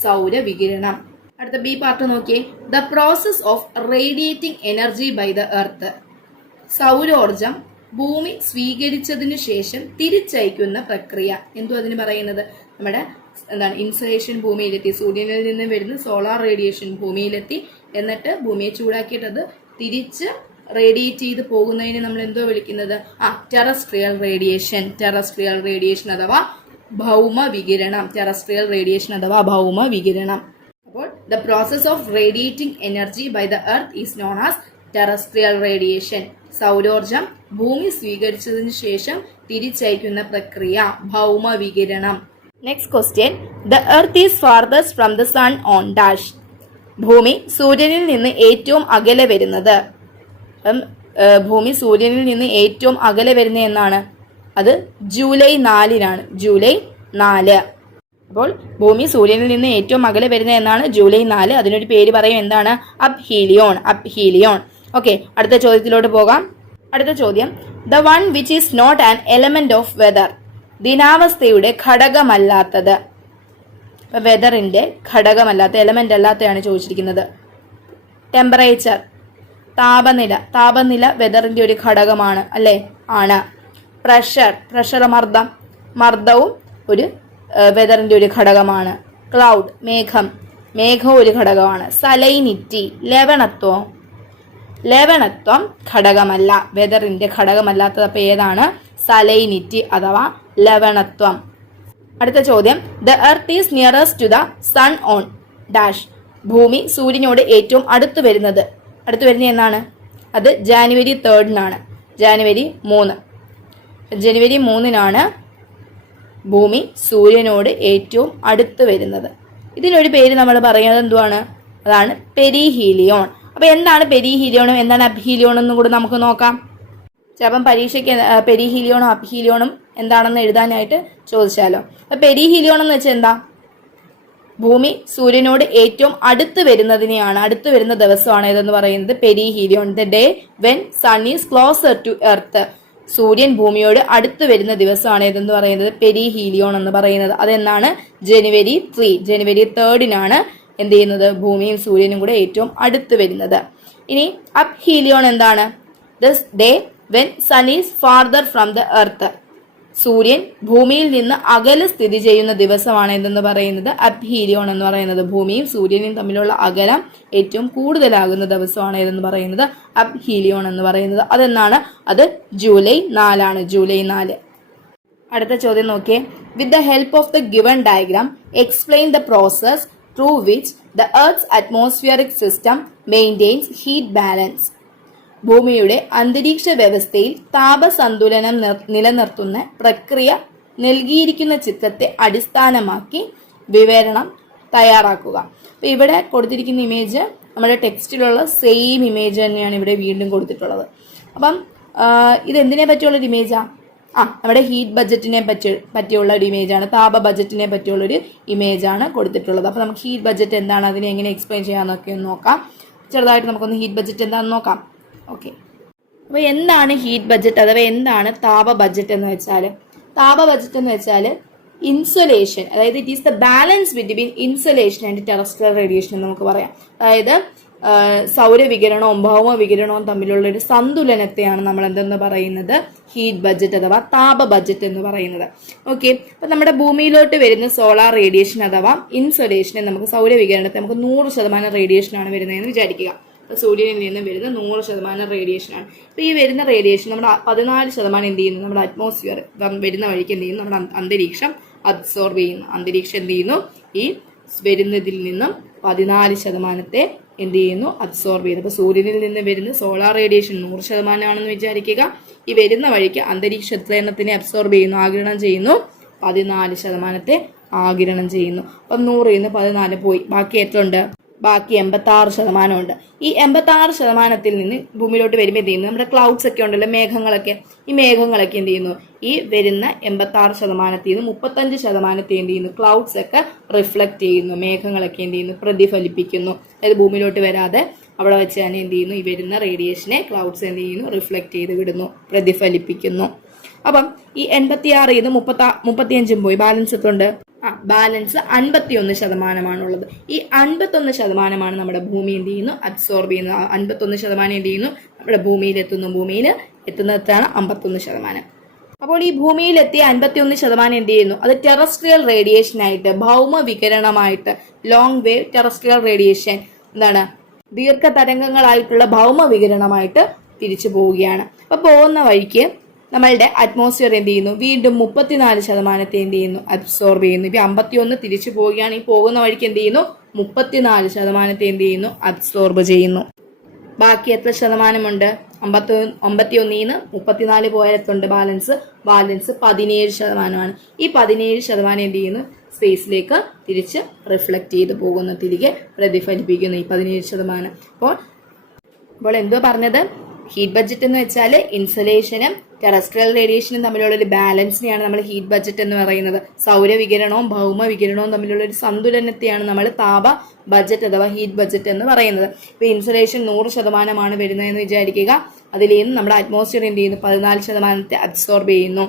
സൗരവികിരണം. അടുത്ത ബി പാർട്ട് നോക്കിയേ, the process of radiating energy by the earth. സൗരോർജം ഭൂമി സ്വീകരിച്ചതിനു ശേഷം തിരിച്ചയക്കുന്ന പ്രക്രിയ. എന്തോ അതിന് പറയുന്നത്, നമ്മുടെ എന്താണ്, ഇൻസൊലേഷൻ ഭൂമിയിലെത്തി, സൂര്യനിൽ നിന്ന് വരുന്ന സോളാർ റേഡിയേഷൻ ഭൂമിയിലെത്തി, എന്നിട്ട് ഭൂമിയെ ചൂടാക്കിയിട്ട് അത് തിരിച്ച് റേഡിയേറ്റ് ചെയ്ത് പോകുന്നതിന് നമ്മൾ എന്തോ വിളിക്കുന്നത്, ടെറസ്ട്രിയൽ റേഡിയേഷൻ. ടെറസ്ട്രിയൽ റേഡിയേഷൻ അഥവാ ഭൗമ വികിരണം. ടെറസ്ട്രിയൽ റേഡിയേഷൻ അഥവാ ഭൗമ വികിരണം. അപ്പോൾ the process of radiating energy by the earth is known as terrestrial radiation. സൗരോർജം ഭൂമി സ്വീകരിച്ചതിനു ശേഷം തിരിച്ചയക്കുന്ന പ്രക്രിയ ഭൗമ വികിരണം. Next question, the earth is farthest from the sun on dash. ഭൂമി സൂര്യനിൽ നിന്ന് ഏറ്റവും അകലെ വരുന്നത്. ഭൂമി സൂര്യനിൽ നിന്ന് ഏറ്റവും അകലെ വരുന്നത് എന്നാണ്, അത് ജൂലൈ 4-നാണ്. ജൂലൈ 4. അപ്പോൾ ഭൂമി സൂര്യനിൽ നിന്ന് ഏറ്റവും അകലെ വരുന്നത് എന്നാണ്, ജൂലൈ 4. അതിനൊരു പേര് പറയും, എന്താണ്, അപ്ഹീലിയോൺ. അപ്ഹീലിയോൺ. ഓക്കെ, അടുത്ത ചോദ്യത്തിലോട്ട് പോകാം. അടുത്ത ചോദ്യം, the one which is not an element of weather. ദിനാവസ്ഥയുടെ ഘടകമല്ലാത്തത്. ഇപ്പൊ വെതറിന്റെ ഘടകമല്ലാത്ത എലമെന്റ് അല്ലാത്തതാണ് ചോദിച്ചിരിക്കുന്നത്. ടെമ്പറേച്ചർ, താപനില വെതറിന്റെ ഒരു ഘടകമാണ് അല്ലെ? ആണ്. പ്രഷർ മർദ്ദവും ഒരു വെതറിന്റെ ഒരു ഘടകമാണ്. ക്ലൗഡ് മേഘം ഒരു ഘടകമാണ്. സലൈനിറ്റി ലവണത്വം ഘടകമല്ല, വെതറിന്റെ ഘടകമല്ലാത്തത്. അപ്പൊ ഏതാണ്? സലൈനിറ്റി അഥവാ ലവണത്വം. അടുത്ത ചോദ്യം, the earth is nearest to the sun on dash. ഭൂമി സൂര്യനോട് ഏറ്റവും അടുത്ത് വരുന്നത് എന്നാണ്? അത് ജാനുവരി 3-നാണ്. ജനുവരി 3-നാണ് ഭൂമി സൂര്യനോട് ഏറ്റവും അടുത്ത് വരുന്നത്. ഇതിനൊരു പേര് നമ്മൾ പറയുന്നത് എന്തുവാണ്? അതാണ് പെരിഹീലിയോൺ. അപ്പൊ എന്താണ് പെരിഹീലിയോണും എന്താണ് അബ്ഹീലിയോണും എന്നും കൂടെ നമുക്ക് നോക്കാം. ചിലപ്പം പരീക്ഷയ്ക്ക് പെരിഹീലിയോണും അബ്ഹീലിയോണും എന്താണെന്ന് എഴുതാനായിട്ട് ചോദിച്ചാലോ. അപ്പൊ പെരിഹീലിയോൺ എന്ന് വെച്ചാൽ എന്താ? ഭൂമി സൂര്യനോട് ഏറ്റവും അടുത്ത് വരുന്ന ദിവസമാണ് ഇതെന്ന് പറയുന്നത് perihelion. The day when sun is closer to earth. സൂര്യൻ ഭൂമിയോട് അടുത്ത് വരുന്ന ദിവസമാണ് ഇതെന്ന് പറയുന്നത് പെരിഹീലിയോൺ എന്ന് പറയുന്നത്. അതെന്നാണ്? ജനുവരി 3-നാണ് എന്ത് ചെയ്യുന്നത്? ഭൂമിയും സൂര്യനും കൂടെ ഏറ്റവും അടുത്ത് വരുന്നത്. ഇനി അബ്ഹീലിയോൺ എന്താണ്? This day when sun is farther from the earth. സൂര്യൻ ഭൂമിയിൽ നിന്ന് അകലെ സ്ഥിതി ചെയ്യുന്ന ദിവസമാണ് എന്തെന്ന് പറയുന്നത്? അബ്ഹീലിയോൺ എന്ന് പറയുന്നത്. ഭൂമിയും സൂര്യനും തമ്മിലുള്ള അകലം ഏറ്റവും കൂടുതലാകുന്ന ദിവസമാണ് ഏതെന്ന് പറയുന്നത്? അബ്ഹീലിയോൺ എന്ന് പറയുന്നത്. അതെന്നാണ്? അത് ജൂലൈ 4-ആണ്. ജൂലൈ 4. അടുത്ത ചോദ്യം നോക്കിയേ. With the help of the given diagram explain the process through which the earth's atmospheric system maintains heat balance. ഭൂമിയുടെ അന്തരീക്ഷ വ്യവസ്ഥയിൽ താപസന്തുലനം നിലനിർത്തുന്ന പ്രക്രിയ നൽകിയിരിക്കുന്ന ചിത്രത്തെ അടിസ്ഥാനമാക്കി വിവരണം തയ്യാറാക്കുക. അപ്പൊ ഇവിടെ കൊടുത്തിരിക്കുന്ന ഇമേജ് നമ്മുടെ ടെക്സ്റ്റിലുള്ള സെയിം ഇമേജ് തന്നെയാണ് ഇവിടെ വീണ്ടും കൊടുത്തിട്ടുള്ളത്. അപ്പം ഇതെന്തിനെ പറ്റിയുള്ള ഒരു ഇമേജാ? നമ്മുടെ ഹീറ്റ് ബജറ്റിനെ പറ്റിയുള്ള ഒരു ഇമേജാണ്. താപ ബജറ്റിനെ പറ്റിയുള്ള ഒരു ഇമേജാണ് കൊടുത്തിട്ടുള്ളത്. അപ്പൊ നമുക്ക് ഹീറ്റ് ബജറ്റ് എന്താണ്, അതിനെ എങ്ങനെ എക്സ്പ്ലെയിൻ ചെയ്യാന്നൊക്കെ ഒന്ന് നോക്കാം. ചെറുതായിട്ട് നമുക്കൊന്ന് ഹീറ്റ് ബജറ്റ് എന്താണെന്ന് നോക്കാം. ഓക്കെ, അപ്പൊ എന്താണ് ഹീറ്റ് ബജറ്റ് അഥവാ എന്താണ് താപ ബജറ്റ് എന്ന് വെച്ചാൽ? താപ ബജറ്റ് എന്ന് വെച്ചാൽ ഇൻസുലേഷൻ, അതായത് it is the balance between insulation and terrestrial radiation എന്ന് നമുക്ക് പറയാം. അതായത് സൗരവികിരണവും ഭൗമവികിരണവും തമ്മിലുള്ള ഒരു സന്തുലനത്തെയാണ് നമ്മൾ എന്തെന്ന് പറയുന്നത്? ഹീറ്റ് ബജറ്റ് അഥവാ താപ ബജറ്റ് എന്ന് പറയുന്നത്. ഓക്കെ, അപ്പൊ നമ്മുടെ ഭൂമിയിലോട്ട് വരുന്ന സോളാർ റേഡിയേഷൻ അഥവാ ഇൻസുലേഷനെ നമുക്ക് സൗരവികിരണത്തെ നമുക്ക് 100% റേഡിയേഷനാണ് വരുന്നതെന്ന് വിചാരിക്കുക. സൂര്യനിൽ നിന്ന് വരുന്ന 100% റേഡിയേഷനാണ്. അപ്പൊ ഈ വരുന്ന റേഡിയേഷൻ നമ്മുടെ 14% എന്ത് ചെയ്യുന്നു? നമ്മുടെ അറ്റ്മോസ്ഫിയർ വരുന്ന വഴിക്ക് എന്ത് ചെയ്യുന്നു? നമ്മുടെ അന്തരീക്ഷം അബ്സോർബ് ചെയ്യുന്നു. അന്തരീക്ഷം എന്ത് ചെയ്യുന്നു? ഈ വരുന്നതിൽ നിന്നും 14% എന്ത് ചെയ്യുന്നു? അബ്സോർബ് ചെയ്യുന്നു. അപ്പൊ സൂര്യനിൽ നിന്ന് വരുന്ന സോളാർ റേഡിയേഷൻ 100% ആണെന്ന് വിചാരിക്കുക. ഈ വരുന്ന വഴിക്ക് അന്തരീക്ഷ എത്രയെണ്ണത്തിനെ അബ്സോർബ് ചെയ്യുന്നു? ആഗിരണം ചെയ്യുന്നു. 14% ആഗിരണം ചെയ്യുന്നു. അപ്പം 100 നിന്ന് 14 പോയി. ബാക്കി എത്ര ഉണ്ട്? ബാക്കി 86% ഉണ്ട്. ഈ 86% നിന്ന് ഭൂമിയിലോട്ട് വരുമ്പോൾ എന്ത് ചെയ്യുന്നു? നമ്മുടെ ക്ലൗഡ്സ് ഒക്കെ ഉണ്ടല്ലോ, മേഘങ്ങളൊക്കെ. ഈ മേഘങ്ങളൊക്കെ എന്ത് ചെയ്യുന്നു? ഈ വരുന്ന 86% നിന്ന് 35% എന്ത് ചെയ്യുന്നു? ക്ലൗഡ്സ് ഒക്കെ റിഫ്ലക്ട് ചെയ്യുന്നു. മേഘങ്ങളൊക്കെ എന്ത് ചെയ്യുന്നു? പ്രതിഫലിപ്പിക്കുന്നു. അതായത് ഭൂമിയിലോട്ട് വരാതെ അവിടെ വെച്ച് തന്നെ എന്ത് ചെയ്യുന്നു? ഈ വരുന്ന റേഡിയേഷനെ ക്ലൗഡ്സ് എന്ത് ചെയ്യുന്നു? റിഫ്ലക്ട് ചെയ്ത് വിടുന്നു, പ്രതിഫലിപ്പിക്കുന്നു. അപ്പം ഈ 86 നിന്ന് 35 പോയി. ബാലൻസ് എത്ര ഉണ്ട്? ബാലൻസ് 51% ഈ 51% നമ്മുടെ ഭൂമി എന്ത് ചെയ്യുന്നു? അബ്സോർബ് ചെയ്യുന്നു. 51% എന്ത് ചെയ്യുന്നു? നമ്മുടെ ഭൂമിയിൽ എത്തുന്നതാണ് 51%. അപ്പോൾ ഈ ഭൂമിയിലെത്തിയ 51% എന്ത് ചെയ്യുന്നു? അത് ടെറസ്ട്രിയൽ റേഡിയേഷൻ ആയിട്ട്, ഭൗമ വികിരണമായിട്ട്, ലോങ് വേവ് ടെറസ്ട്രിയൽ റേഡിയേഷൻ എന്താണ്? ദീർഘതരംഗങ്ങളായിട്ടുള്ള ഭൗമ വികിരണമായിട്ട് തിരിച്ചു പോവുകയാണ്. അപ്പൊ പോകുന്ന വഴിക്ക് നമ്മളുടെ അറ്റ്മോസ്ഫിയർ എന്ത് ചെയ്യുന്നു? വീണ്ടും 34% എന്ത് ചെയ്യുന്നു? അബ്സോർബ് ചെയ്യുന്നു. ഇപ്പൊ 51 തിരിച്ചു പോവുകയാണ്. ഈ പോകുന്ന വഴിക്ക് എന്ത് ചെയ്യുന്നു? 34% എന്ത് ചെയ്യുന്നു? അബ്സോർബ് ചെയ്യുന്നു. ബാക്കി എത്ര ശതമാനമുണ്ട്? 51 നിന്ന് 34 പോയത്തുണ്ട് ബാലൻസ് 17%. ഈ 17% എന്ത് ചെയ്യുന്നു? സ്പേസിലേക്ക് തിരിച്ച് റിഫ്ലക്ട് ചെയ്ത് പോകുന്നു, തിരികെ പ്രതിഫലിപ്പിക്കുന്നു ഈ 17%. അപ്പോൾ എന്തോ പറഞ്ഞത്? ഹീറ്റ് ബജറ്റ് എന്ന് വെച്ചാൽ ഇൻസുലേഷനും ടെറസ്ട്രിയൽ റേഡിയേഷനും തമ്മിലുള്ള ഒരു ബാലൻസിനെയാണ് നമ്മൾ ഹീറ്റ് ബജറ്റ് എന്ന് പറയുന്നത്. സൗരവികിരണവും ഭൗമ വികിരണവും തമ്മിലുള്ള ഒരു സന്തുലനത്തെയാണ് നമ്മൾ താപ ബജറ്റ് അഥവാ ഹീറ്റ് ബജറ്റ് എന്ന് പറയുന്നത്. ഇപ്പൊ ഇൻസുലേഷൻ 100% വരുന്നതെന്ന് വിചാരിക്കുക. അതിൽ നിന്ന് നമ്മുടെ അറ്റ്മോസ്ഫിയർ എന്ത് ചെയ്യുന്നു? 14% അബ്സോർബ് ചെയ്യുന്നു.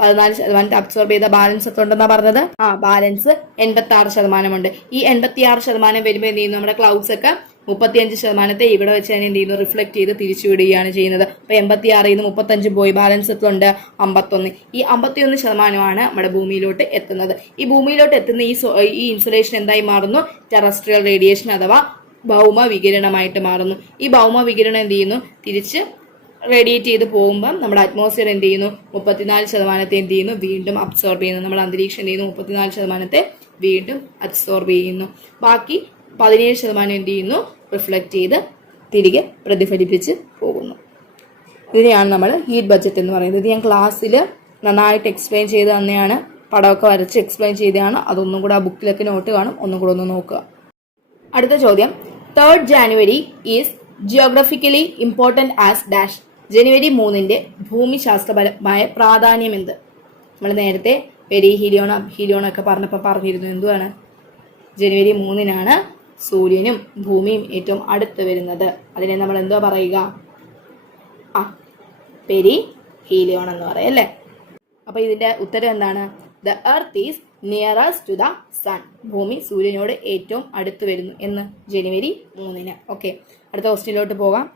14% അബ്സോർബ് ചെയ്ത ബാലൻസ് എത്ര ഉണ്ടെന്നാ പറഞ്ഞത്? ബാലൻസ് 86% ഉണ്ട്. ഈ 86% വരുമ്പോൾ എന്ത് ചെയ്യുന്നു, നമ്മുടെ ക്ലൗഡ്സ് ഒക്കെ 35% ഇവിടെ വെച്ച് തന്നെ എന്ത് ചെയ്യുന്നു, റിഫ്ലക്ട് ചെയ്ത് തിരിച്ചു വിടുകയാണ് ചെയ്യുന്നത്. അപ്പൊ 86 35 പോയി, ബാലൻസ് എത്ര ഉണ്ട്? 51. ഈ 51% നമ്മുടെ ഭൂമിയിലോട്ട് എത്തുന്നത്. ഈ ഭൂമിയിലോട്ട് എത്തുന്ന ഈ ഇൻസുലേഷൻ എന്തായി മാറുന്നു? ടെറസ്ട്രിയൽ റേഡിയേഷൻ അഥവാ ഭൗമ വികിരണമായിട്ട് മാറുന്നു. ഈ ഭൗമ വികിരണം എന്ത് ചെയ്യുന്നു, തിരിച്ച് റേഡിയേറ്റ് ചെയ്ത് പോകുമ്പോൾ നമ്മുടെ അറ്റ്മോസ്ഫിയർ എന്ത് ചെയ്യുന്നു, 34% എന്ത് ചെയ്യുന്നു, വീണ്ടും അബ്സോർബ് ചെയ്യുന്നു. നമ്മുടെ അന്തരീക്ഷം എന്ത് ചെയ്യുന്നു, 34% വീണ്ടും അബ്സോർബ് ചെയ്യുന്നു. ബാക്കി 17% എന്ത് ചെയ്യുന്നു, റിഫ്ലക്ട് ചെയ്ത് തിരികെ പ്രതിഫലിപ്പിച്ച് പോകുന്നു. ഇതിനെയാണ് നമ്മൾ ഹീറ്റ് ബഡ്ജറ്റ് എന്ന് പറയുന്നത്. ഇത് ഞാൻ ക്ലാസ്സിൽ നന്നായിട്ട് എക്സ്പ്ലെയിൻ ചെയ്ത് തന്നെയാണ്, പടമൊക്കെ വരച്ച് എക്സ്പ്ലെയിൻ ചെയ്തതാണ്. അതൊന്നും കൂടെ ആ ബുക്കിലൊക്കെ നോട്ട് കാണും, ഒന്നും കൂടെ ഒന്ന് നോക്കുക. അടുത്ത ചോദ്യം, 3rd January is geographically important as dash. ജനുവരി 3 ഭൂമിശാസ്ത്രപരമായ പ്രാധാന്യം എന്ത്? നമ്മൾ നേരത്തെ പെരിഹീലിയോൺ ഒക്കെ പറഞ്ഞപ്പോൾ പറഞ്ഞിരുന്നു. എന്തുവാണ്? ജനുവരി 3 സൂര്യനും ഭൂമിയും ഏറ്റവും അടുത്ത് വരുന്നത്. അതിനെ നമ്മൾ എന്തോ പറയുക? പെരിഹീലിയോൺ എന്ന് പറയും അല്ലേ? അപ്പൊ ഇതിന്റെ ഉത്തരം എന്താണ്? The earth is nearest to the sun. ഭൂമി സൂര്യനോട് ഏറ്റവും അടുത്ത് വരുന്നു എന്ന് ജനുവരി 3. ഓക്കെ, അടുത്ത ക്വസ്റ്റ്യനിലോട്ട് പോകാം.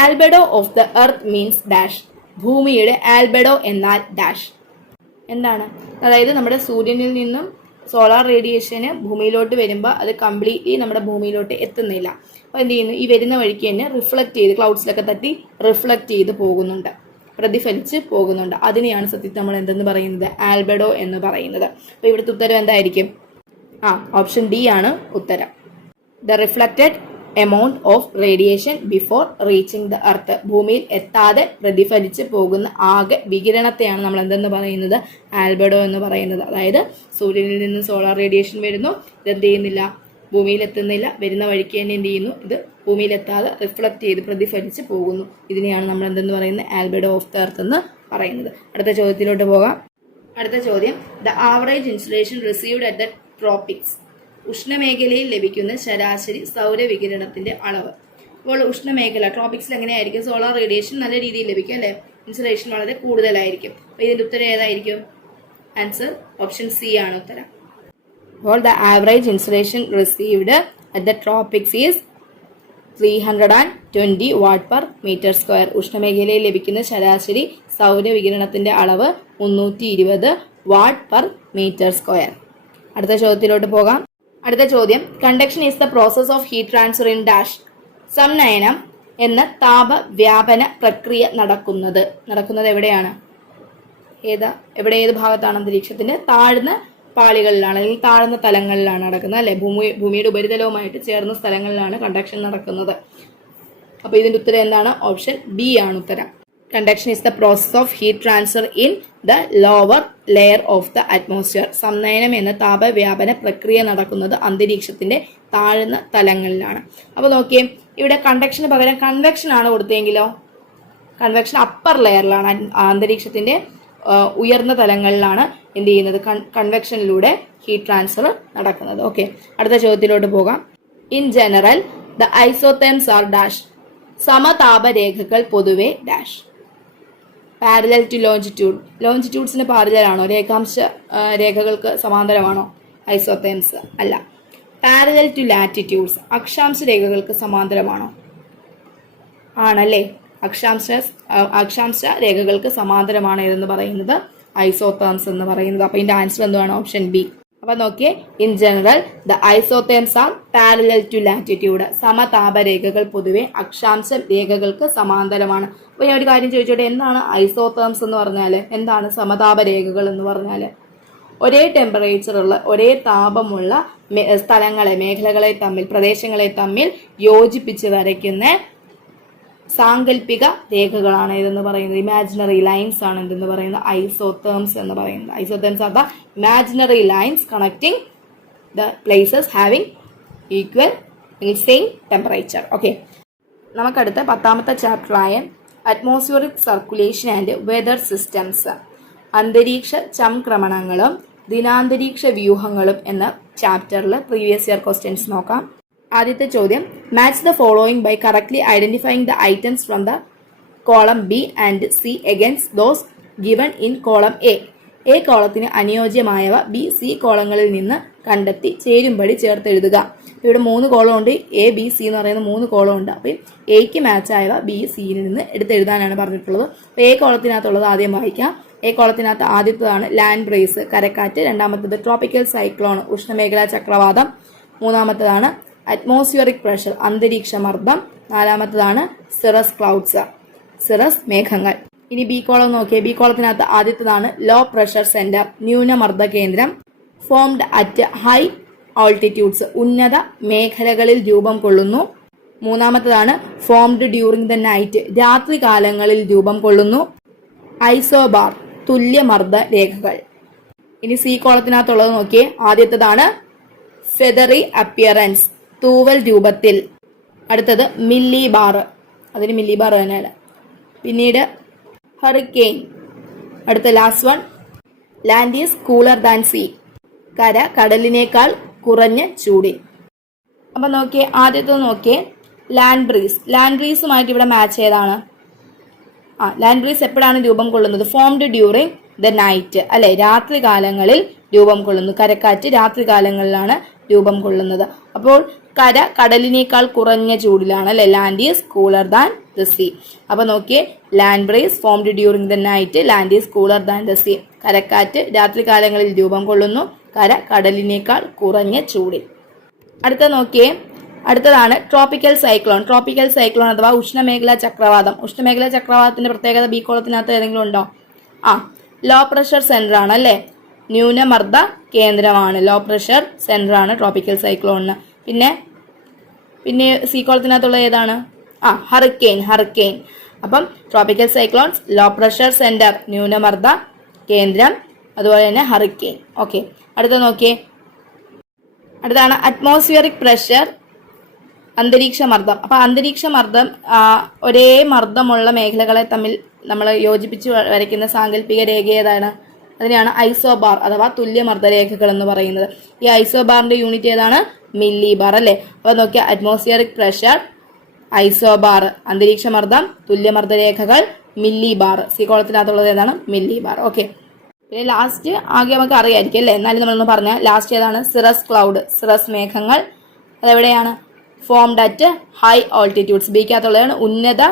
Albedo of the earth means dash. ഭൂമിയുടെ ആൽബെഡോ എന്നാൽ ഡാഷ്. എന്താണ്? അതായത് നമ്മുടെ സൂര്യനിൽ നിന്നും സോളാർ റേഡിയേഷന് ഭൂമിയിലോട്ട് വരുമ്പോൾ അത് കംപ്ലീറ്റ്ലി നമ്മുടെ ഭൂമിയിലോട്ട് എത്തുന്നില്ല. അപ്പോൾ എന്ത് ചെയ്യുന്നു, ഈ വരുന്ന വഴിക്ക് തന്നെ റിഫ്ലക്ട് ചെയ്ത് ക്ലൗഡ്സിലൊക്കെ തട്ടി റിഫ്ലക്ട് ചെയ്ത് പോകുന്നുണ്ട്, പ്രതിഫലിച്ച് പോകുന്നുണ്ട്. അതിനെയാണ് സത്യത്തിൽ നമ്മൾ എന്തെന്ന് പറയുന്നത്? ആൽബെഡോ എന്ന് പറയുന്നത്. അപ്പോൾ ഇവിടുത്തെ ഉത്തരം എന്തായിരിക്കും? ഓപ്ഷൻ ഡി ആണ് ഉത്തരം. The reflected amount of radiation before reaching the earth. ഭൂമിയിൽ എത്താതെ പ്രതിഫലിച്ച് പോകുന്ന ആകെ വികിരണത്തെയാണ് നമ്മൾ എന്തെന്ന് പറയുന്നത്? ആൽബെഡോ എന്ന് പറയുന്നത്. അതായത് സൂര്യനിൽ നിന്ന് സോളാർ റേഡിയേഷൻ വരുന്നു, ഇതെന്ത് ചെയ്യുന്നില്ല, ഭൂമിയിൽ എത്തുന്നില്ല, വരുന്ന വഴിക്ക് തന്നെ എന്ത് ചെയ്യുന്നു, ഇത് ഭൂമിയിലെത്താതെ റിഫ്ലക്ട് ചെയ്ത് പ്രതിഫലിച്ച് പോകുന്നു. ഇതിനെയാണ് നമ്മൾ എന്തെന്ന് പറയുന്നത്? ആൽബെഡോ ഓഫ് ദ എർത്ത് എന്ന് പറയുന്നത്. അടുത്ത ചോദ്യത്തിലോട്ട് പോകാം. അടുത്ത ചോദ്യം, the average insulation received at the tropics. ഉഷ്ണമേഖലയിൽ ലഭിക്കുന്ന ശരാശരി സൗരവികിരണത്തിന്റെ അളവ്. അപ്പോൾ ഉഷ്ണമേഖല ട്രോപ്പിക്സിൽ എങ്ങനെയായിരിക്കും? സോളാർ റേഡിയേഷൻ നല്ല രീതിയിൽ ലഭിക്കും അല്ലെ? ഇൻസുലേഷൻ വളരെ കൂടുതലായിരിക്കും. അപ്പോൾ ഇതിന്റെ ഉത്തരം ഏതായിരിക്കും? ആൻസർ ഓപ്ഷൻ സി ആണ് ഉത്തരം. അപ്പോൾ the average insulation received at the tropics is 320 watt per metre square. ഉഷ്ണമേഖലയിൽ ലഭിക്കുന്ന ശരാശരി സൗരവികിരണത്തിന്റെ അളവ് 320 വാട്ട് പെർ മീറ്റർ സ്ക്വയർ. അടുത്ത ചോദ്യത്തിലോട്ട് പോകാം. അടുത്ത ചോദ്യം, conduction is the process of heat transfer in dash. സംനയനം എന്ന താപവ്യാപന പ്രക്രിയ നടക്കുന്നത് എവിടെയാണ്? ഏത് ഭാഗത്താണ്? അന്തരീക്ഷത്തിന്റെ താഴ്ന്ന പാളികളിലാണ് അല്ലെങ്കിൽ താഴ്ന്ന തലങ്ങളിലാണ് നടക്കുന്നത് അല്ലെ? ഭൂമിയുടെ ഉപരിതലവുമായിട്ട് ചേർന്ന സ്ഥലങ്ങളിലാണ് കണ്ടക്ഷൻ നടക്കുന്നത്. അപ്പൊ ഇതിന്റെ ഉത്തരം എന്താണ്? ഓപ്ഷൻ ബി ആണ് ഉത്തരം. Conduction is the process of heat transfer in the lower layer of the atmosphere. സംനയനം എന്ന താപവ്യാപന പ്രക്രിയ നടക്കുന്നത് അന്തരീക്ഷത്തിന്റെ താഴ്ന്ന തലങ്ങളിലാണ്. അപ്പൊ നോക്കിയേ, ഇവിടെ കണ്ടക്ഷന് പകരം കൺവെക്ഷൻ ആണ് കൊടുത്തെങ്കിലോ? കൺവെക്ഷൻ അപ്പർ ലെയറിലാണ്, അന്തരീക്ഷത്തിന്റെ ഉയർന്ന തലങ്ങളിലാണ് എന്ത് ചെയ്യുന്നത്? കൺവെക്ഷനിലൂടെ ഹീറ്റ് ട്രാൻസ്ഫർ നടക്കുന്നത്. ഓക്കെ, അടുത്ത ചോദ്യത്തിലോട്ട് പോകാം. In general the isotherms are dash. സമതാപരേഖകൾ പൊതുവെ ഡാഷ്. Parallel to longitude. ലോഞ്ചിറ്റ്യൂഡ്സിന് പാരലൽ ആണോ? രേഖാംശ രേഖകൾക്ക് സമാന്തരമാണോ ഐസോതെർംസ്? അല്ല. Parallel to latitudes. അക്ഷാംശ രേഖകൾക്ക് സമാന്തരമാണോ? ആണല്ലേ. അക്ഷാംശ രേഖകൾക്ക് സമാന്തരമാണ് എന്ന് പറയുന്നത് ഐസോതെർംസ് എന്ന് പറയുന്നത്. അപ്പൊ ഇതിന്റെ ആൻസർ എന്താണ്? Option B. അപ്പൊ നോക്കിയേ, in general the isotherms are parallel to latitude. സമതാപരേഖകൾ പൊതുവെ അക്ഷാംശ രേഖകൾക്ക് സമാന്തരമാണ്. അപ്പൊ ഞാൻ ഒരു കാര്യം ചോദിച്ചോട്ടെ, എന്താണ് ഐസോതെർംസ് എന്ന് പറഞ്ഞാല്? എന്താണ് സമതാപരേഖകൾ എന്ന് പറഞ്ഞാല്? ഒരേ ടെമ്പറേച്ചറുള്ള, ഒരേ താപമുള്ള സ്ഥലങ്ങളെ, മേഖലകളെ തമ്മിൽ, പ്രദേശങ്ങളെ തമ്മിൽ യോജിപ്പിച്ച് വരയ്ക്കുന്ന സാങ്കല്പിക രേഖകളാണ് ഇതെന്ന് പറയുന്നത്. ഇമാജിനറി ലൈൻസ് ആണ് എന്തെന്ന് പറയുന്നത്? ഐസോതെർംസ് എന്ന് പറയുന്നത്. Isotherms are the imaginary lines connecting the places having equal same temperature. Okay, നമുക്കടുത്ത 10ാമത്തെ ചാപ്റ്ററായ atmospheric circulation and weather systems, അന്തരീക്ഷ ചംക്രമണങ്ങളും ദിനാന്തരീക്ഷ വ്യൂഹങ്ങളും എന്ന ചാപ്റ്ററിൽ പ്രീവിയസ് ഇയർ ക്വസ്റ്റ്യൻസ് നോക്കാം. ആദ്യത്തെ ചോദ്യം, match the following by correctly identifying the items from the column B and C against those given in column A കോളത്തിന് അനുയോജ്യമായവ ബി സി കോളങ്ങളിൽ നിന്ന് കണ്ടെത്തി ചേരുംപടി ചേർത്തെഴുതുക. ഇവിടെ 3 കോളം ഉണ്ട്, എ ബി സി എന്ന് പറയുന്ന 3 കോളം ഉണ്ട്. അപ്പം എക്ക് മാച്ച് ആയവ ബി സിയിൽ നിന്ന് എടുത്തെഴുതാനാണ് പറഞ്ഞിട്ടുള്ളത്. അപ്പോൾ എ കോളത്തിനകത്തുള്ളത് ആദ്യം വായിക്കാം. എ കോളത്തിനകത്ത് ആദ്യത്തേതാണ് ലാൻഡ് ബ്രേസ്, കരക്കാറ്റ്. രണ്ടാമത്തേത് ട്രോപ്പിക്കൽ സൈക്ലോൺ, ഉഷ്ണമേഖലാ ചക്രവാതം. മൂന്നാമത്തേതാണ് അറ്റ്മോസ്ഫിയറിക് പ്രഷർ, അന്തരീക്ഷ മർദ്ദം. നാലാമത്തേതാണ് സിറസ് ക്ലൗഡ്സ്, സിറസ് മേഘങ്ങൾ. ഇനി ബി കോളം നോക്കിയേ. ബി കോളത്തിനകത്ത് ആദ്യത്തേതാണ് ലോ പ്രഷർ സെന്റർ, ന്യൂനമർദ്ദ കേന്ദ്രം. ഫോംഡ് അറ്റ് ഹൈ ഓൾട്ടിറ്റ്യൂഡ്സ്, ഉന്നത മേഖലകളിൽ രൂപം കൊള്ളുന്നു. മൂന്നാമത്തേതാണ് ഫോംഡ് ഡ്യൂറിംഗ് ദ നൈറ്റ്, രാത്രി കാലങ്ങളിൽ രൂപം കൊള്ളുന്നു. ഐസോബാർ, തുല്യമർദ്ദ രേഖകൾ. ഇനി സി കോളത്തിനകത്തുള്ളത് നോക്കിയേ. ആദ്യത്തേതാണ് ഫെദറി അപ്പിയറൻസ്, തൂവൽ രൂപത്തിൽ. അടുത്തത് മില്ലി ബാർ, അതിന് മില്ലി ബാർ തന്നെയാണ്. പിന്നീട് ഹറിക്കെയിൻ. അടുത്ത last one land is cooler than sea, കര കടലിനേക്കാൾ കുറഞ്ഞ ചൂടിൽ. അപ്പൊ നോക്കിയേ, ആദ്യത്തെ നോക്കിയേ ലാൻഡ് ബ്രീസ്. ലാൻഡ് ബ്രീസുമായിട്ട് ഇവിടെ മാച്ച് ഏതാണ്? ലാൻഡ് ബ്രീസ് എപ്പോഴാണ് രൂപം കൊള്ളുന്നത്? ഫോംഡ് ഡ്യൂറിംഗ് ദ നൈറ്റ്, അല്ലെ, രാത്രി കാലങ്ങളിൽ രൂപം കൊള്ളുന്നു. കരക്കാറ്റ് രാത്രി കാലങ്ങളിലാണ് രൂപം കൊള്ളുന്നത്. അപ്പോൾ കര കടലിനേക്കാൾ കുറഞ്ഞ ചൂടിലാണ്, അല്ലെ. Land is cooler than the sea. അപ്പൊ നോക്കിയേ, land breeze formed during the night, land is cooler than the sea. കരക്കാറ്റ് രാത്രി കാലങ്ങളിൽ രൂപം കൊള്ളുന്നു, കര കടലിനേക്കാൾ കുറഞ്ഞ ചൂടിൽ. അടുത്ത നോക്കിയേ, അടുത്തതാണ് ട്രോപ്പിക്കൽ സൈക്ലോൺ. ട്രോപ്പിക്കൽ സൈക്ലോൺ അഥവാ ഉഷ്ണമേഖലാ ചക്രവാതം. ഉഷ്ണമേഖലാ ചക്രവാതത്തിന്റെ പ്രത്യേകത ബി കോളത്തിനകത്ത് ഏതെങ്കിലും ഉണ്ടോ? ലോ പ്രഷർ സെന്റർ ആണ്, അല്ലെ, ന്യൂനമർദ്ദ കേന്ദ്രമാണ്. ലോ പ്രഷർ സെന്റർ ആണ് ട്രോപ്പിക്കൽ സൈക്ലോണിന്. പിന്നെ സി കോളത്തിനകത്തുള്ള ഏതാണ്? ഹറിക്കെയിൻ. അപ്പം tropical cyclones, low pressure centre, ന്യൂനമർദ്ദ കേന്ദ്രം, അതുപോലെ തന്നെ ഹറിക്കെയിൻ. ഓക്കെ, അടുത്ത നോക്കിയേ. അടുത്താണ് അറ്റ്മോസ്ഫിയറിക് പ്രഷർ, അന്തരീക്ഷ മർദ്ദം. അപ്പൊ അന്തരീക്ഷ മർദ്ദം ഒരേ മർദ്ദമുള്ള മേഖലകളെ തമ്മിൽ നമ്മൾ യോജിപ്പിച്ച് വരയ്ക്കുന്ന സാങ്കല്പിക രേഖ ഏതാണ്? അതിനെയാണ് ഐസോബാർ അഥവാ തുല്യമർദ്ദ രേഖകൾ എന്ന് പറയുന്നത്. ഈ ഐസോബാറിന്റെ യൂണിറ്റ് ഏതാണ്? മില്ലി ബാർ, അല്ലെ. അപ്പൊ നോക്കിയ അറ്റ്മോസ്ഫിയറിക് പ്രഷർ, ഐസോബാർ, അന്തരീക്ഷ മർദ്ദം, തുല്യമർദ്ദ രേഖകൾ, മില്ലി ബാർ. സി കോളത്തിനകത്തുള്ളത് ഏതാണ്? Milli bar. ഓക്കെ, പിന്നെ ലാസ്റ്റ് ആകെ നമുക്ക് അറിയായിരിക്കും, അല്ലെ. എന്നാലും നമ്മളൊന്ന് പറഞ്ഞാൽ ലാസ്റ്റ് ഏതാണ്? സിറസ് ക്ലൗഡ്, സിറസ് മേഘങ്ങൾ. അതെവിടെയാണ്? Formed at high altitudes. ബിക്കകത്തുള്ളതാണ് ഉന്നത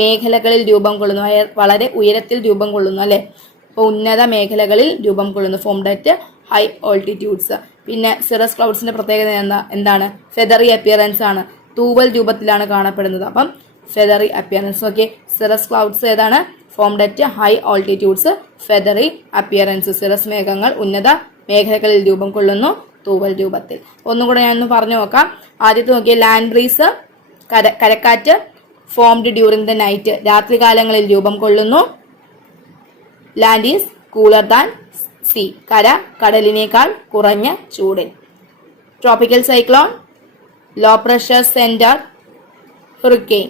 മേഖലകളിൽ രൂപം കൊള്ളുന്നു, വളരെ ഉയരത്തിൽ രൂപം കൊള്ളുന്നു, അല്ലെ. അപ്പോൾ ഉന്നത മേഖലകളിൽ രൂപം കൊള്ളുന്നു, ഫോംഡ് അറ്റ് ഹൈ ഓൾട്ടിറ്റ്യൂഡ്സ്. പിന്നെ സിറസ് ക്ലൗഡ്സിന്റെ പ്രത്യേകത എന്താണ്? ഫെദറി അപ്പിയറൻസ് ആണ്, തൂവൽ രൂപത്തിലാണ് കാണപ്പെടുന്നത്. അപ്പം feathery appearance. Okay, cirrus clouds ഏതാണ്? Formed at high altitudes, feathery appearance. Cirrus മേഘങ്ങൾ ഉന്നത മേഖലകളിൽ രൂപം കൊള്ളുന്നു, തൂവൽ രൂപത്തിൽ. ഒന്നുകൂടെ ഞാനൊന്ന് പറഞ്ഞു നോക്കാം. ആദ്യത്തെ നോക്കിയ ലാൻഡ് ബ്രീസ്, കരക്കാറ്റ്, ഫോംഡ് ഡ്യൂറിംഗ് ദ നൈറ്റ്, രാത്രികാലങ്ങളിൽ രൂപം കൊള്ളുന്നു. Land is cooler than sea, കര കടലിനേക്കാൾ കുറഞ്ഞ ചൂടിൽ. Tropical cyclone, low pressure centre, hurricane.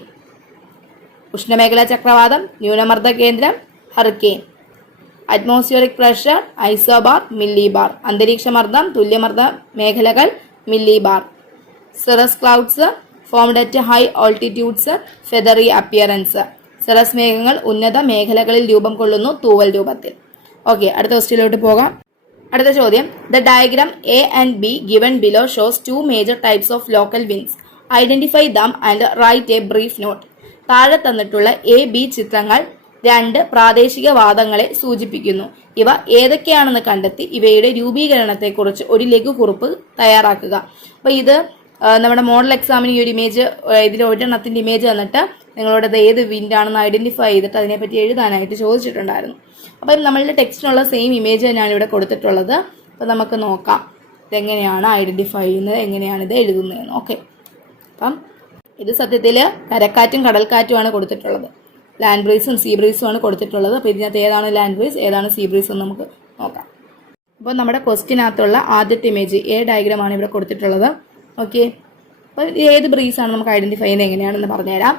ഉഷ്ണമേഖലാ ചക്രവാതം, ന്യൂനമർദ്ദ കേന്ദ്രം, hurricane. Atmospheric pressure, isobar, millibar. അന്തരീക്ഷ മർദ്ദം, തുല്യമർദ്ദ മേഖലകൾ, millibar. Cirrus clouds, formed at high altitudes, feathery appearance. Cirrus മേഘങ്ങൾ ഉന്നത മേഖലകളിൽ രൂപം കൊള്ളുന്നു, തൂവൽ രൂപത്തിൽ. ഓക്കെ, അടുത്ത ക്വസ്റ്റ്യനിലോട്ട് പോകാം. അടുത്ത ചോദ്യം, the diagram A and be given below shows 2 major types of local winds. Identify them and write a brief not. താഴെ തന്നിട്ടുള്ള എ ബി ചിത്രങ്ങൾ 2 പ്രാദേശിക വാദങ്ങളെ സൂചിപ്പിക്കുന്നു. ഇവ ഏതൊക്കെയാണെന്ന് കണ്ടെത്തി ഇവയുടെ രൂപീകരണത്തെക്കുറിച്ച് ഒരു ലഘുകുറിപ്പ് തയ്യാറാക്കുക. അപ്പൊ ഇത് നമ്മുടെ മോഡൽ എക്സാമിന് ഈ ഒരു ഇമേജ്, ഇതിൽ ഒരെണ്ണത്തിന്റെ ഇമേജ് തന്നിട്ട് നിങ്ങളോടത് ഏത് വിൻഡാണെന്ന് ഐഡന്റിഫൈ ചെയ്തിട്ട് അതിനെപ്പറ്റി എഴുതാനായിട്ട് ചോദിച്ചിട്ടുണ്ടായിരുന്നു. അപ്പം നമ്മളുടെ ടെക്സ്റ്റിനുള്ള സെയിം ഇമേജ് തന്നെയാണ് ഇവിടെ കൊടുത്തിട്ടുള്ളത്. അപ്പം നമുക്ക് നോക്കാം ഇതെങ്ങനെയാണ് ഐഡന്റിഫൈ ചെയ്യുന്നത്, എങ്ങനെയാണ് ഇത് എഴുതുന്നതെന്ന്. ഓക്കെ, അപ്പം ഇത് സത്യത്തിൽ കരക്കാറ്റും കടൽക്കാറ്റുമാണ് കൊടുത്തിട്ടുള്ളത്. ലാൻഡ് ബ്രീസും സീ ബ്രീസും ആണ് കൊടുത്തിട്ടുള്ളത്. അപ്പോൾ ഇതിനകത്ത് ഏതാണ് ലാൻഡ് ബ്രീസ്, ഏതാണ് സീ ബ്രീസ് എന്ന് നമുക്ക് നോക്കാം. അപ്പോൾ നമ്മുടെ ക്വസ്റ്റിനകത്തുള്ള ആദ്യത്തെ ഇമേജ് എ ഡയഗ്രാമാണ് ഇവിടെ കൊടുത്തിട്ടുള്ളത്. ഓക്കെ, അപ്പോൾ ഏത് ബ്രീസാണ് നമുക്ക് ഐഡന്റിഫൈ ചെയ്യുന്നത് എങ്ങനെയാണെന്ന് പറഞ്ഞുതരാം.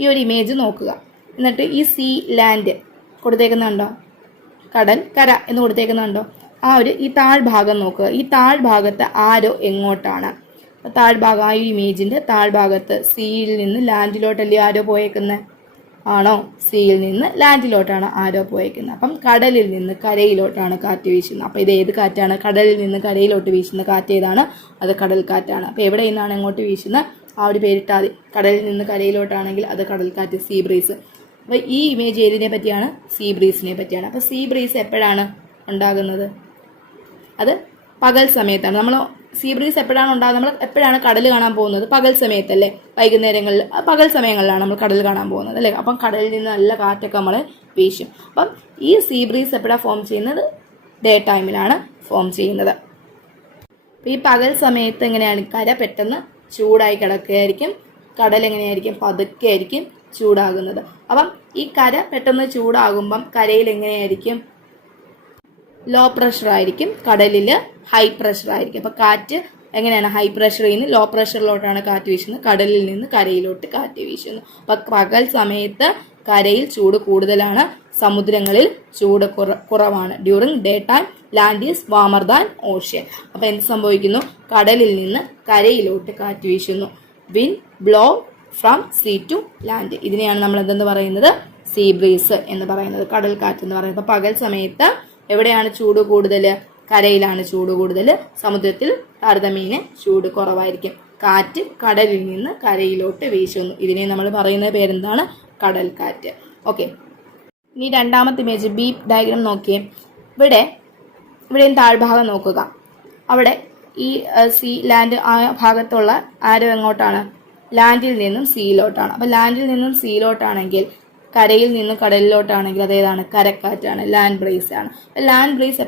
ഈ ഒരു ഇമേജ് നോക്കുക. എന്നിട്ട് ഈ സീ ലാൻഡ് കൊടുത്തേക്കുന്നുണ്ടോ, കടൽ കര എന്ന് കൊടുത്തേക്കുന്നുണ്ടോ, ഈ താഴ്ഭാഗം നോക്കുക. ഈ താഴ്ഭാഗത്ത് ആരോ എങ്ങോട്ടാണ്? താഴ്ഭാഗം, ആ ഒരു ഇമേജിന്റെ താഴ്ഭാഗത്ത് സിയിൽ നിന്ന് ലാൻഡിലോട്ടല്ലേ ആരോ പോയേക്കുന്നത്. ആണോ? സിയിൽ നിന്ന് ലാൻഡിലോട്ടാണ് ആരോ പോയേക്കുന്നത്. അപ്പം കടലിൽ നിന്ന് കരയിലോട്ടാണ് കാറ്റ് വീശുന്നത്. അപ്പം ഇത് ഏത് കാറ്റാണ്? കടലിൽ നിന്ന് കരയിലോട്ട് വീശുന്ന കാറ്റ് ഏതാണ്? അത് കടൽ കാറ്റാണ്. അപ്പം എവിടെ നിന്നാണ് എങ്ങോട്ട് വീശുന്നത്? ആ ഒരു പേരിട്ടാൽ മതി. കടലിൽ നിന്ന് കരയിലോട്ടാണെങ്കിൽ അത് കടൽക്കാറ്റ്, സീ ബ്രീസ്. അപ്പോൾ ഈ ഇമേജ് ഏതിനെ പറ്റിയാണ്? സീ ബ്രീസിനെ പറ്റിയാണ്. അപ്പോൾ സീ ബ്രീസ് എപ്പോഴാണ് ഉണ്ടാകുന്നത്? അത് പകൽ സമയത്താണ്. നമ്മൾ സീ ബ്രീസ് എപ്പോഴാണ് ഉണ്ടാകുന്നത്? നമ്മൾ എപ്പോഴാണ് കടൽ കാണാൻ പോകുന്നത്? പകൽ സമയത്തല്ലേ? വൈകുന്നേരങ്ങളിൽ, പകൽ സമയങ്ങളിലാണ് നമ്മൾ കടൽ കാണാൻ പോകുന്നത് അല്ലേ? അപ്പം കടലിൽ നിന്ന് നല്ല കാറ്റൊക്കെ നമ്മൾ വീശും. അപ്പം ഈ സീ ബ്രീസ് എപ്പോഴാണ് ഫോം ചെയ്യുന്നത്? ഡേ ടൈമിലാണ് ഫോം ചെയ്യുന്നത്. അപ്പം ഈ പകൽ സമയത്ത് എങ്ങനെയാണ്? കര പെട്ടെന്ന് ചൂടായി കിടക്കുകയായിരിക്കും, കടൽ എങ്ങനെയായിരിക്കും? പതുക്കെ ആയിരിക്കും ചൂടാകുന്നത്. അപ്പം ഈ കര പെട്ടെന്ന് ചൂടാകുമ്പം കരയിൽ എങ്ങനെയായിരിക്കും? ലോ പ്രഷർ ആയിരിക്കും, കടലിൽ ഹൈ പ്രഷർ ആയിരിക്കും. അപ്പം കാറ്റ് എങ്ങനെയാണ്? ഹൈ പ്രഷറിൽ നിന്ന് ലോ പ്രഷറിലോട്ടാണ് കാറ്റ് വീശുന്നത്, കടലിൽ നിന്ന് കരയിലോട്ട് കാറ്റ് വീശുന്നു. അപ്പം പകൽ സമയത്ത് കരയിൽ ചൂട് കൂടുതലാണ്, സമുദ്രങ്ങളിൽ ചൂട് കുറവാണ്. During day time land is warmer than ocean. അപ്പം എന്ത് സംഭവിക്കുന്നു? കടലിൽ നിന്ന് കരയിലോട്ട് കാറ്റ് വീശുന്നു. Wind blow from sea to land. ഇതിനെയാണ് നമ്മൾ എന്തെന്ന് പറയുന്നത്? സീ ബ്രീസ് എന്ന് പറയുന്നത്, കടൽ കാറ്റ് എന്ന് പറയുന്നത്. അപ്പം പകൽ സമയത്ത് എവിടെയാണ് ചൂട് കൂടുതൽ? കരയിലാണ് ചൂട് കൂടുതൽ, സമുദ്രത്തിൽ താരതമ്യേന ചൂട് കുറവായിരിക്കും. കാറ്റ് കടലിൽ നിന്ന് കരയിലോട്ട് വീശുന്നു. ഇതിനെ നമ്മൾ പറയുന്ന പേരെന്താണ്? കടൽ കാറ്റ്. ഓക്കെ, ഇനി രണ്ടാമത്തെ ഇമേജ് ബി ഡയഗ്രാം നോക്കിയേ. ഇവിടെയും താഴ്ഭാഗം നോക്കുക. അവിടെ ഈ സീ ലാൻഡ് ആ ഭാഗത്തുള്ള ആരോ എങ്ങോട്ടാണ്? ലാൻഡിൽ നിന്നും സീയിലോട്ടാണ്. അപ്പം ലാൻഡിൽ നിന്നും സീയിലോട്ടാണെങ്കിൽ, കരയിൽ നിന്ന് കടലിലോട്ടാണെങ്കിൽ അതേതാണ്? കരക്കാറ്റാണ്, ലാൻഡ് ബ്രീസ് ആണ്. ലാൻഡ് ബ്രീസ്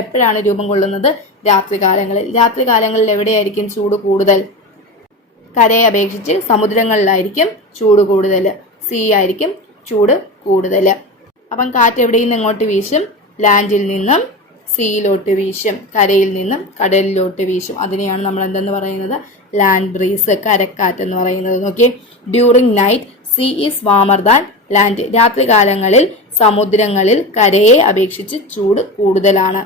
എപ്പോഴാണ് രൂപം കൊള്ളുന്നത്? രാത്രികാലങ്ങളിൽ. രാത്രികാലങ്ങളിൽ എവിടെയായിരിക്കും ചൂട് കൂടുതൽ? കരയെ അപേക്ഷിച്ച് സമുദ്രങ്ങളിലായിരിക്കും ചൂട് കൂടുതൽ, സീ ആയിരിക്കും ചൂട് കൂടുതൽ. അപ്പം കാറ്റ് എവിടെയിൽ നിന്ന് എങ്ങോട്ട് വീശും? ലാൻഡിൽ നിന്നും സീയിലോട്ട് വീശും, കരയിൽ നിന്നും കടലിലോട്ട് വീശും. അതിനെയാണ് നമ്മൾ എന്തെന്ന് പറയുന്നത്? ലാൻഡ് ബ്രീസ്, കരക്കാറ്റ് എന്ന് പറയുന്നത്. നോക്കിയേ, during night sea is warmer than land. രാത്രികാലങ്ങളിൽ സമുദ്രങ്ങളിൽ കരയെ അപേക്ഷിച്ച് ചൂട് കൂടുതലാണ്.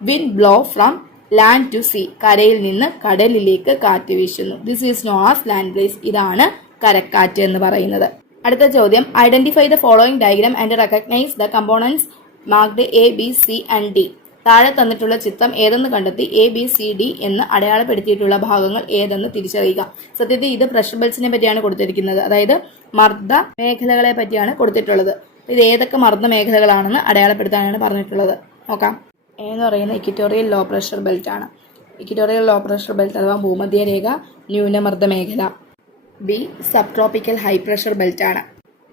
Wind blow from land to sea. കരയിൽ നിന്ന് കടലിലേക്ക് കാറ്റ് വീശുന്നു. This is known as land breeze. ഇതാണ് കരക്കാറ്റ് എന്ന് പറയുന്നത്. അടുത്ത ചോദ്യം, identify the following diagram and recognise the components marked A B C and D. താഴെ തന്നിട്ടുള്ള ചിത്രം ഏതെന്ന് കണ്ടെത്തി എ ബി സി ഡി എന്ന് അടയാളപ്പെടുത്തിയിട്ടുള്ള ഭാഗങ്ങൾ ഏതെന്ന് തിരിച്ചറിയുക. സത്യത്തിൽ ഇത് പ്രഷർ ബെൽറ്റ്സിനെ പറ്റിയാണ് കൊടുത്തിരിക്കുന്നത്, അതായത് മർദ്ദ മേഖലകളെ പറ്റിയാണ് കൊടുത്തിട്ടുള്ളത്. ഇത് ഏതൊക്കെ മർദ്ദ മേഖലകളാണെന്ന് അടയാളപ്പെടുത്താനാണ് പറഞ്ഞിട്ടുള്ളത്. നോക്കാം. എ എന്ന് പറയുന്ന ഇക്വറ്റോറിയൽ ലോ പ്രഷർ ബെൽറ്റ് ആണ്. ഇക്വറ്റോറിയൽ ലോ പ്രഷർ ബെൽറ്റ് അഥവാ ഭൂമധ്യരേഖ ന്യൂനമർദ്ദ മേഖല. B subtropical high pressure belt ആണ്,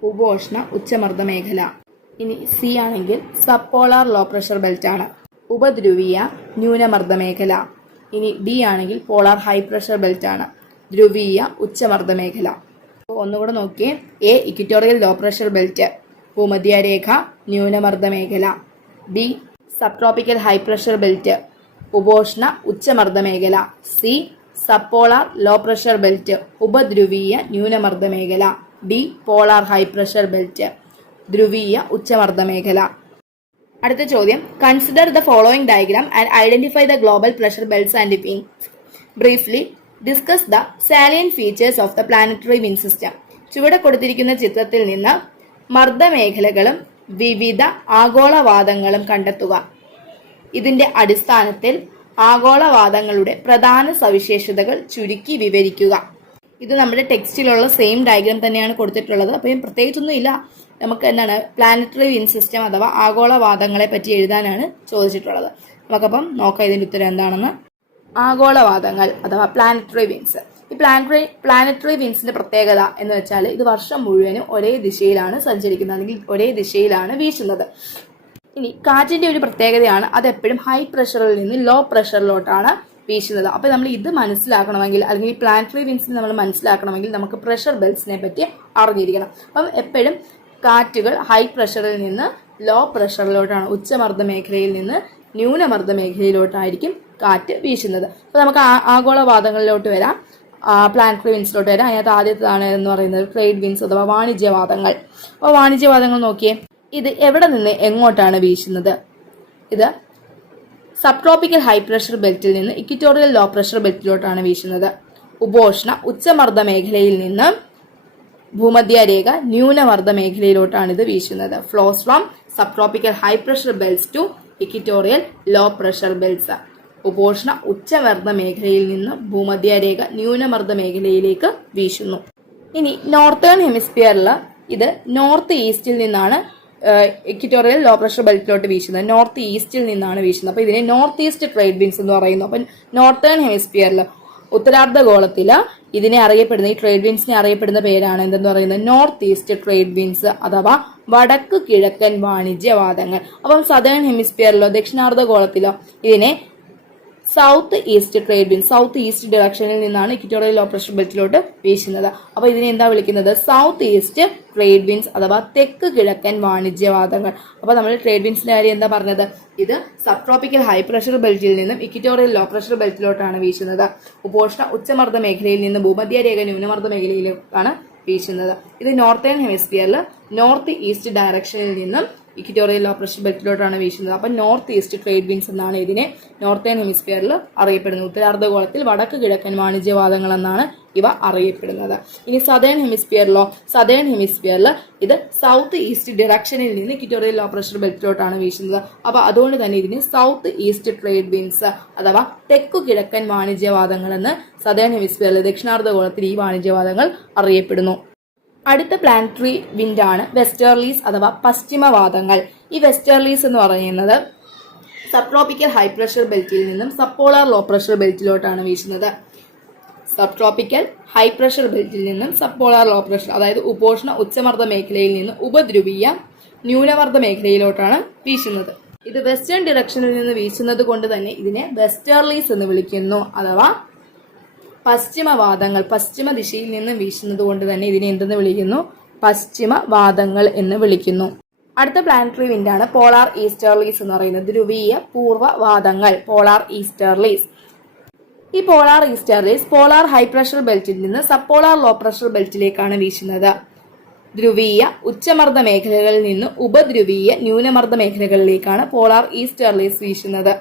ഉപോഷ്ണ ഉച്ചമർദ്ദ മേഖല. ഇനി സി ആണെങ്കിൽ sub polar low pressure belt ആണ്, ഉപധ്രുവീയ ന്യൂനമർദ്ദ മേഖല. ഇനി ഡി ആണെങ്കിൽ പോളാർ ഹൈ പ്രഷർ ബെൽറ്റ് ആണ്, ധ്രുവീയ ഉച്ചമർദ്ദ മേഖല. ഒന്നുകൂടെ നോക്കിയേ. A equatorial low pressure belt, ഭൂമധ്യരേഖ ന്യൂനമർദ്ദ മേഖല. B subtropical high pressure belt, ഉപോഷ്ണ ഉച്ചമർദ്ദ മേഖല. C sub polar low pressure belt, ഉപധ്രുവീയ ന്യൂനമർദ്ദ മേഖല. D polar high pressure belt, ധ്രുവീയ ഉച്ചമർദ്ദ മേഖല. അടുത്ത ചോദ്യം, consider the following diagram and identify the global pressure belts and wind. Briefly discuss the salient features of the planetary wind system. ചുവടെ കൊടുത്തിരിക്കുന്ന ചിത്രത്തിൽ നിന്ന് മർദ്ദമേഖലകളും വിവിധ ആഗോളവാദങ്ങളും കണ്ടെത്തുക. ഇതിന്റെ അടിസ്ഥാനത്തിൽ ആഗോളവാദങ്ങളുടെ പ്രധാന സവിശേഷതകൾ ചുരുക്കി വിവരിക്കുക. ഇത് നമ്മുടെ ടെക്സ്റ്റിലുള്ള സെയിം ഡയഗ്രാം തന്നെയാണ് കൊടുത്തിട്ടുള്ളത്. അപ്പം പ്രത്യേകിച്ചൊന്നും ഇല്ല. നമുക്ക് എന്താണ് പ്ലാനറ്ററി വിൻഡ് സിസ്റ്റം അഥവാ ആഗോളവാദങ്ങളെ പറ്റി എഴുതാനാണ് ചോദിച്ചിട്ടുള്ളത്. നമുക്കപ്പം നോക്കാം ഇതിന്റെ ഉത്തരം എന്താണെന്ന്. ആഗോളവാദങ്ങൾ അഥവാ പ്ലാനറ്ററി വിൻഡ്സ്. ഈ പ്ലാനറ്ററി വിൻഡ്സിന്റെ പ്രത്യേകത എന്ന് വെച്ചാൽ ഇത് വർഷം മുഴുവനും ഒരേ ദിശയിലാണ് സഞ്ചരിക്കുന്നത്, അല്ലെങ്കിൽ ഒരേ ദിശയിലാണ് വീശുന്നത്. ഇനി കാറ്റിന്റെ ഒരു പ്രത്യേകതയാണ് അതെപ്പോഴും ഹൈ പ്രഷറിൽ നിന്ന് ലോ പ്രഷറിലോട്ടാണ് വീശുന്നത്. അപ്പോൾ നമ്മൾ ഇത് മനസ്സിലാക്കണമെങ്കിൽ, അല്ലെങ്കിൽ പ്ലാനറ്ററി വിൻഡ്സിനെ നമ്മൾ മനസ്സിലാക്കണമെങ്കിൽ നമുക്ക് പ്രഷർ ബെൽറ്റ്സിനെ പറ്റി അറിഞ്ഞിരിക്കണം. അപ്പം എപ്പോഴും കാറ്റുകൾ ഹൈ പ്രഷറിൽ നിന്ന് ലോ പ്രഷറിലോട്ടാണ്, ഉച്ചമർദ്ദ മേഖലയിൽ നിന്ന് ന്യൂനമർദ്ദ മേഖലയിലോട്ടായിരിക്കും കാറ്റ് വീശുന്നത്. അപ്പോൾ നമുക്ക് ആഗോളവാദങ്ങളിലോട്ട് വരാം, പ്ലാനറ്ററി വിൻഡ്സിലോട്ട് വരാം. അതിനകത്ത് ആദ്യത്തേതാണ് എന്ന് പറയുന്നത് ട്രേഡ് വിൻഡ്സ് അഥവാ വാണിജ്യവാദങ്ങൾ. അപ്പോൾ വാണിജ്യവാദങ്ങൾ നോക്കിയേ, ഇത് എവിടെ നിന്ന് എങ്ങോട്ടാണ് വീശുന്നത്? ഇത് സബ് ട്രോപ്പിക്കൽ ഹൈ പ്രഷർ ബെൽറ്റിൽ നിന്ന് ഇക്വറ്റോറിയൽ ലോ പ്രഷർ ബെൽറ്റിലോട്ടാണ് വീശുന്നത്. ഉപോഷ്ണ ഉച്ചമർദ്ദ മേഖലയിൽ നിന്ന് ഭൂമധ്യരേഖ ന്യൂനമർദ്ദ മേഖലയിലോട്ടാണ് ഇത് വീശുന്നത്. Flows from subtropical high pressure belts to equatorial low pressure belts. ഉപോഷ്ണ ഉച്ചമർദ്ദ മേഖലയിൽ നിന്ന് ഭൂമധ്യരേഖ ന്യൂനമർദ്ദ മേഖലയിലേക്ക് വീശുന്നു. ഇനി നോർത്തേൺ ഹെമിസ്ഫിയറിൽ ഇത് നോർത്ത് ഈസ്റ്റിൽ നിന്നാണ് ഇക്വിറ്റോറിയൽ ലോ പ്രഷർ ബെൽറ്റിലോട്ട് വീശുന്നത്. നോർത്ത് ഈസ്റ്റിൽ നിന്നാണ് വീശുന്നത്. അപ്പൊ ഇതിനെ നോർത്ത് ഈസ്റ്റ് ട്രേഡ് വിൻഡ്സ് എന്ന് പറയുന്നു. അപ്പൊ നോർത്തേൺ ഹെമിസ്ഫിയറിൽ ഉത്തരാർദ്ധഗോളത്തില് ഇതിനെ അറിയപ്പെടുന്ന ഈ ട്രേഡ് വിൻഡ്സിനെ അറിയപ്പെടുന്ന പേരാണ് എന്തെന്ന് പറയുന്നത് നോർത്ത് ഈസ്റ്റ് ട്രേഡ് വിൻഡ്സ് അഥവാ വടക്ക് കിഴക്കൻ വാണിജ്യവാദങ്ങൾ. അപ്പം സദേൺ ഹെമിസ്ഫിയറിലോ ദക്ഷിണാർദ്ധഗോളത്തിലോ ഇതിനെ south east trade wind, south east ഡയറക്ഷനിൽ നിന്നാണ് ഇക്വിറ്റോറിയൽ ലോ പ്രഷർ ബെൽറ്റിലോട്ട് വീശുന്നത്. അപ്പൊ ഇതിനെ എന്താ വിളിക്കുന്നത്? സൗത്ത് ഈസ്റ്റ് ട്രേഡ് വിൻഡ്സ് അഥവാ തെക്ക് കിഴക്കൻ വാണിജ്യവാദങ്ങൾ. അപ്പൊ നമ്മൾ ട്രേഡ് വിൻഡ്സിന്റെ കാര്യം എന്താ പറഞ്ഞത്? ഇത് സബ് ട്രോപ്പിക്കൽ ഹൈ പ്രഷർ ബെൽറ്റിൽ നിന്നും ഇക്വിറ്റോറിയൽ ലോ പ്രഷർ ബെൽറ്റിലോട്ടാണ് വീശുന്നത്. ഉപോഷ്ണ ഉച്ചമർദ്ദ മേഖലയിൽ നിന്ന് ഭൂമധ്യരേഖ ന്യൂനമർദ്ദ മേഖലയിലേക്കാണ് വീശുന്നത്. ഇത് നോർത്തേൺ ഹെമിസ്ഫിയറിൽ നോർത്ത് ഈസ്റ്റ് ഡയറക്ഷനിൽ നിന്നും ഇക്വിറ്റോറിയൽ ലോ പ്രഷർ ബെൽറ്റിലോട്ടാണ് വീശുന്നത്. അപ്പൊ നോർത്ത് ഈസ്റ്റ് ട്രേഡ് വിൻഡ്സ് എന്നാണ് ഇതിനെ നോർത്തേൺ ഹെമിസ്ഫിയറിൽ അറിയപ്പെടുന്നത്. ഉത്തരാർദ്ധഗോളത്തിൽ വടക്ക് കിഴക്കൻ വാണിജ്യവാദങ്ങൾ എന്നാണ് ഇവ അറിയപ്പെടുന്നത്. ഇനി സദേൺ ഹെമിസ്ഫിയറിലോ? സദേൺ ഹെമിസ്ഫിയറിൽ ഇത് സൗത്ത് ഈസ്റ്റ് ഡയറക്ഷനിൽ നിന്ന് ഇക്വിറ്റോറിയൽ ലോ പ്രഷർ ബെൽറ്റിലോട്ടാണ് വീശുന്നത്. അപ്പൊ അതുകൊണ്ട് തന്നെ ഇതിന് സൗത്ത് ഈസ്റ്റ് ട്രേഡ് വിൻഡ്സ് അഥവാ തെക്കു കിഴക്കൻ വാണിജ്യവാദങ്ങൾ എന്ന് സദേൺ ഹെമിസ്ഫിയറിൽ ദക്ഷിണാർദ്ധഗോളത്തിൽ ഈ വാണിജ്യവാദങ്ങൾ അറിയപ്പെടുന്നു. അടുത്ത പ്ലാനറ്ററി വിൻഡാണ് വെസ്റ്റേർലീസ് അഥവാ പശ്ചിമവാദങ്ങൾ. ഈ വെസ്റ്റേർലീസ് എന്ന് പറയുന്നത് സബ് ട്രോപ്പിക്കൽ ഹൈ പ്രഷർ ബെൽറ്റിൽ നിന്നും സബ്പോളാർ ലോ പ്രഷർ ബെൽറ്റിലോട്ടാണ് വീശുന്നത്. സബ് ട്രോപ്പിക്കൽ ഹൈ പ്രഷർ ബെൽറ്റിൽ നിന്നും സബ്പോളാർ ലോ പ്രഷർ, അതായത് ഉപോഷ്ണ ഉച്ചമർദ്ദ മേഖലയിൽ നിന്ന് ഉപദ്രുവീയ ന്യൂനമർദ്ദ മേഖലയിലോട്ടാണ് വീശുന്നത്. ഇത് വെസ്റ്റേൺ ഡിറക്ഷനിൽ നിന്ന് വീശുന്നത് കൊണ്ട് തന്നെ ഇതിനെ വെസ്റ്റേർലീസ് എന്ന് വിളിക്കുന്നു. അഥവാ പശ്ചിമവാദങ്ങൾ, പശ്ചിമ ദിശയിൽ നിന്ന് വീശുന്നത് കൊണ്ട് തന്നെ ഇതിനെ എന്തെന്ന് വിളിക്കുന്നു? പശ്ചിമവാദങ്ങൾ എന്ന് വിളിക്കുന്നു. അടുത്ത പ്ലാനറ്ററി വിൻഡാണ് പോളാർ ഈസ്റ്റേർലീസ് എന്ന് പറയുന്നത്. ധ്രുവീയ പൂർവ്വവാദങ്ങൾ, പോളാർ ഈസ്റ്റേർലീസ്. ഈ polar easterlies polar high pressure ബെൽറ്റിൽ നിന്ന് സബ്പോളാർ ലോ പ്രഷർ ബെൽറ്റിലേക്കാണ് വീശുന്നത്. ധ്രുവീയ ഉച്ചമർദ്ദ മേഖലകളിൽ നിന്ന് ഉപധ്രുവീയ ന്യൂനമർദ്ദ മേഖലകളിലേക്കാണ് പോളാർ ഈസ്റ്റേർലീസ് വീശുന്നത്.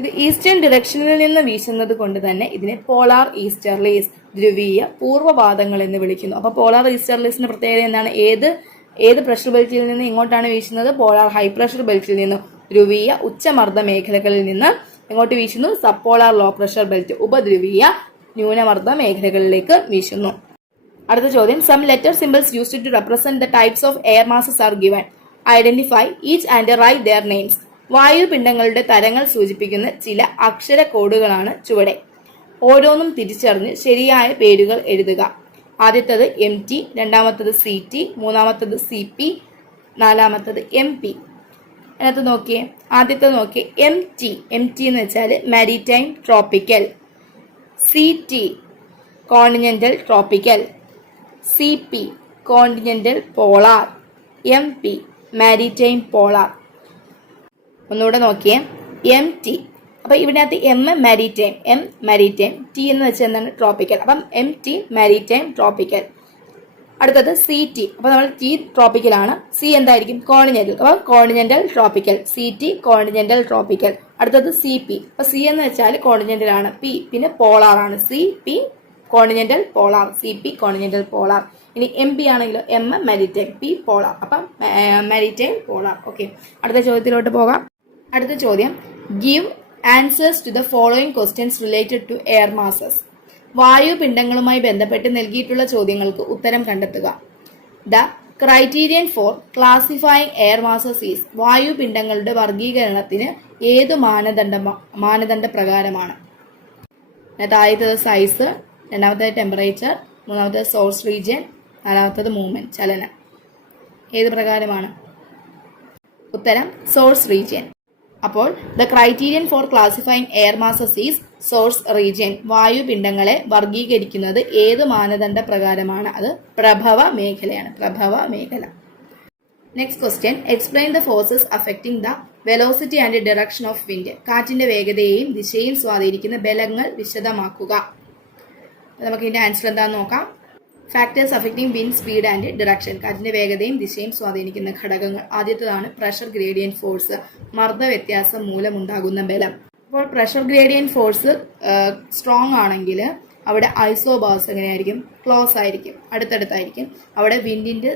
ഇത് ഈസ്റ്റേൺ ഡിറക്ഷനിൽ നിന്ന് വീശുന്നത് കൊണ്ട് തന്നെ ഇതിനെ പോളാർ ഈസ്റ്റർലീസ്, ധ്രുവീയ പൂർവ്വവാദങ്ങൾ എന്ന് വിളിക്കുന്നു. അപ്പൊ പോളാർ ഈസ്റ്റർലീസിന്റെ പ്രത്യേകത എന്താണ്? ഏത് പ്രഷർ ബെൽറ്റിൽ നിന്ന് ഇങ്ങോട്ടാണ് വീശുന്നത്? പോളാർ ഹൈ പ്രഷർ ബെൽറ്റിൽ നിന്നും. ധ്രുവീയ ഉച്ചമർദ്ദ മേഖലകളിൽ നിന്ന് എങ്ങോട്ട് വീശുന്നു? സബ്പോളാർ ലോ പ്രഷർ ബെൽറ്റ്, ഉപധ്രുവീയ ന്യൂനമർദ്ദ മേഖലകളിലേക്ക് വീശുന്നു. അടുത്ത ചോദ്യം, some letter symbols used to represent the types of air masses are given. Identify each and write their names. വായുപിണ്ഡങ്ങളുടെ തരങ്ങൾ സൂചിപ്പിക്കുന്ന ചില അക്ഷര കോഡുകളാണ് ചുവടെ. ഓരോന്നും തിരിച്ചറിഞ്ഞ് ശരിയായ പേരുകൾ എഴുതുക. ആദ്യത്തത് MT, രണ്ടാമത്തത് CT, മൂന്നാമത്തത് CP, നാലാമത്തത് MP. അതിനകത്ത് നോക്കിയേ, ആദ്യത്തത് നോക്കിയേ MT. MT എന്ന് വെച്ചാൽ maritime tropical. CT continental tropical. CP continental polar. MP maritime polar. ഒന്നുകൂടെ നോക്കിയേ, MT. അപ്പൊ ഇതിനകത്ത് M മാരിടൈം, T എന്ന് വെച്ചാൽ എന്താണ്? ട്രോപ്പിക്കൽ. അപ്പം MT മാരിടൈം ട്രോപ്പിക്കൽ. അടുത്തത് CT. അപ്പൊ നമ്മൾ T ട്രോപ്പിക്കലാണ്, C എന്തായിരിക്കും? കോണ്ടിനെന്റൽ. അപ്പൊ continental tropical, CT continental tropical. അടുത്തത് CP. അപ്പൊ C എന്ന് വെച്ചാൽ കോണ്ടിനെന്റൽ ആണ്, P പിന്നെ പോളാർ ആണ്. CP continental polar, CP continental polar. ഇനി MP ആണെങ്കിലോ M മാരിടൈം, P പോളാർ. അപ്പം മാരിടൈം പോളാർ. ഓക്കെ, അടുത്ത ചോദ്യത്തിലോട്ട് പോകാം. അടുത്ത ചോദ്യം, give answers to the following questions related to air masses. വായുപിണ്ഡങ്ങളുമായി ബന്ധപ്പെട്ട് നൽകിയിട്ടുള്ള ചോദ്യങ്ങൾക്ക് ഉത്തരം കണ്ടെത്തുക. The criterion for classifying air masses is. വായുപിണ്ഡങ്ങളുടെ വർഗീകരണത്തിന് ഏത് മാനദണ്ഡ പ്രകാരമാണ്? ആദ്യത്തത് സൈസ്, രണ്ടാമത്തേത് ടെമ്പറേച്ചർ, മൂന്നാമത്തേത് സോഴ്സ് റീജിയൻ, നാലാമത്തേത് മൂവ്മെന്റ്, ചലനം. ഏത് പ്രകാരമാണ്? ഉത്തരം സോഴ്സ് റീജിയൻ. അപ്പോൾ the criterion for classifying air masses is source region. വായുപിണ്ഡങ്ങളെ വർഗീകരിക്കുന്നത് ഏത് മാനദണ്ഡ പ്രകാരമാണ്? അത് പ്രഭവ മേഖലയാണ്, പ്രഭവ മേഖല. Next question, explain the forces affecting the velocity and direction of wind. കാറ്റിന്റെ വേഗതയെയും ദിശയെയും സ്വാധീനിക്കുന്ന ബലങ്ങൾ വിശദമാക്കുക. നമുക്ക് ഇതിന്റെ ആൻസർ എന്താണെന്ന് നോക്കാം. Factors affecting wind speed and direction. കാറ്റിന്റെ വേഗതയും ദിശയും സ്വാധീനിക്കുന്ന ഘടകങ്ങൾ. ആദ്യത്തേതാണ് പ്രഷർ ഗ്രേഡിയന്റ് ഫോഴ്സ്, മർദ്ദ വ്യത്യാസം മൂലമുണ്ടാകുന്ന ബലം. അപ്പോൾ പ്രഷർ ഗ്രേഡിയന്റ് ഫോഴ്സ് സ്ട്രോങ് ആണെങ്കിൽ അവിടെ ഐസോബാർസ് എങ്ങനെയായിരിക്കും? ക്ലോസ് ആയിരിക്കും, അടുത്തടുത്തായിരിക്കും. അവിടെ വിൻഡിന്റെ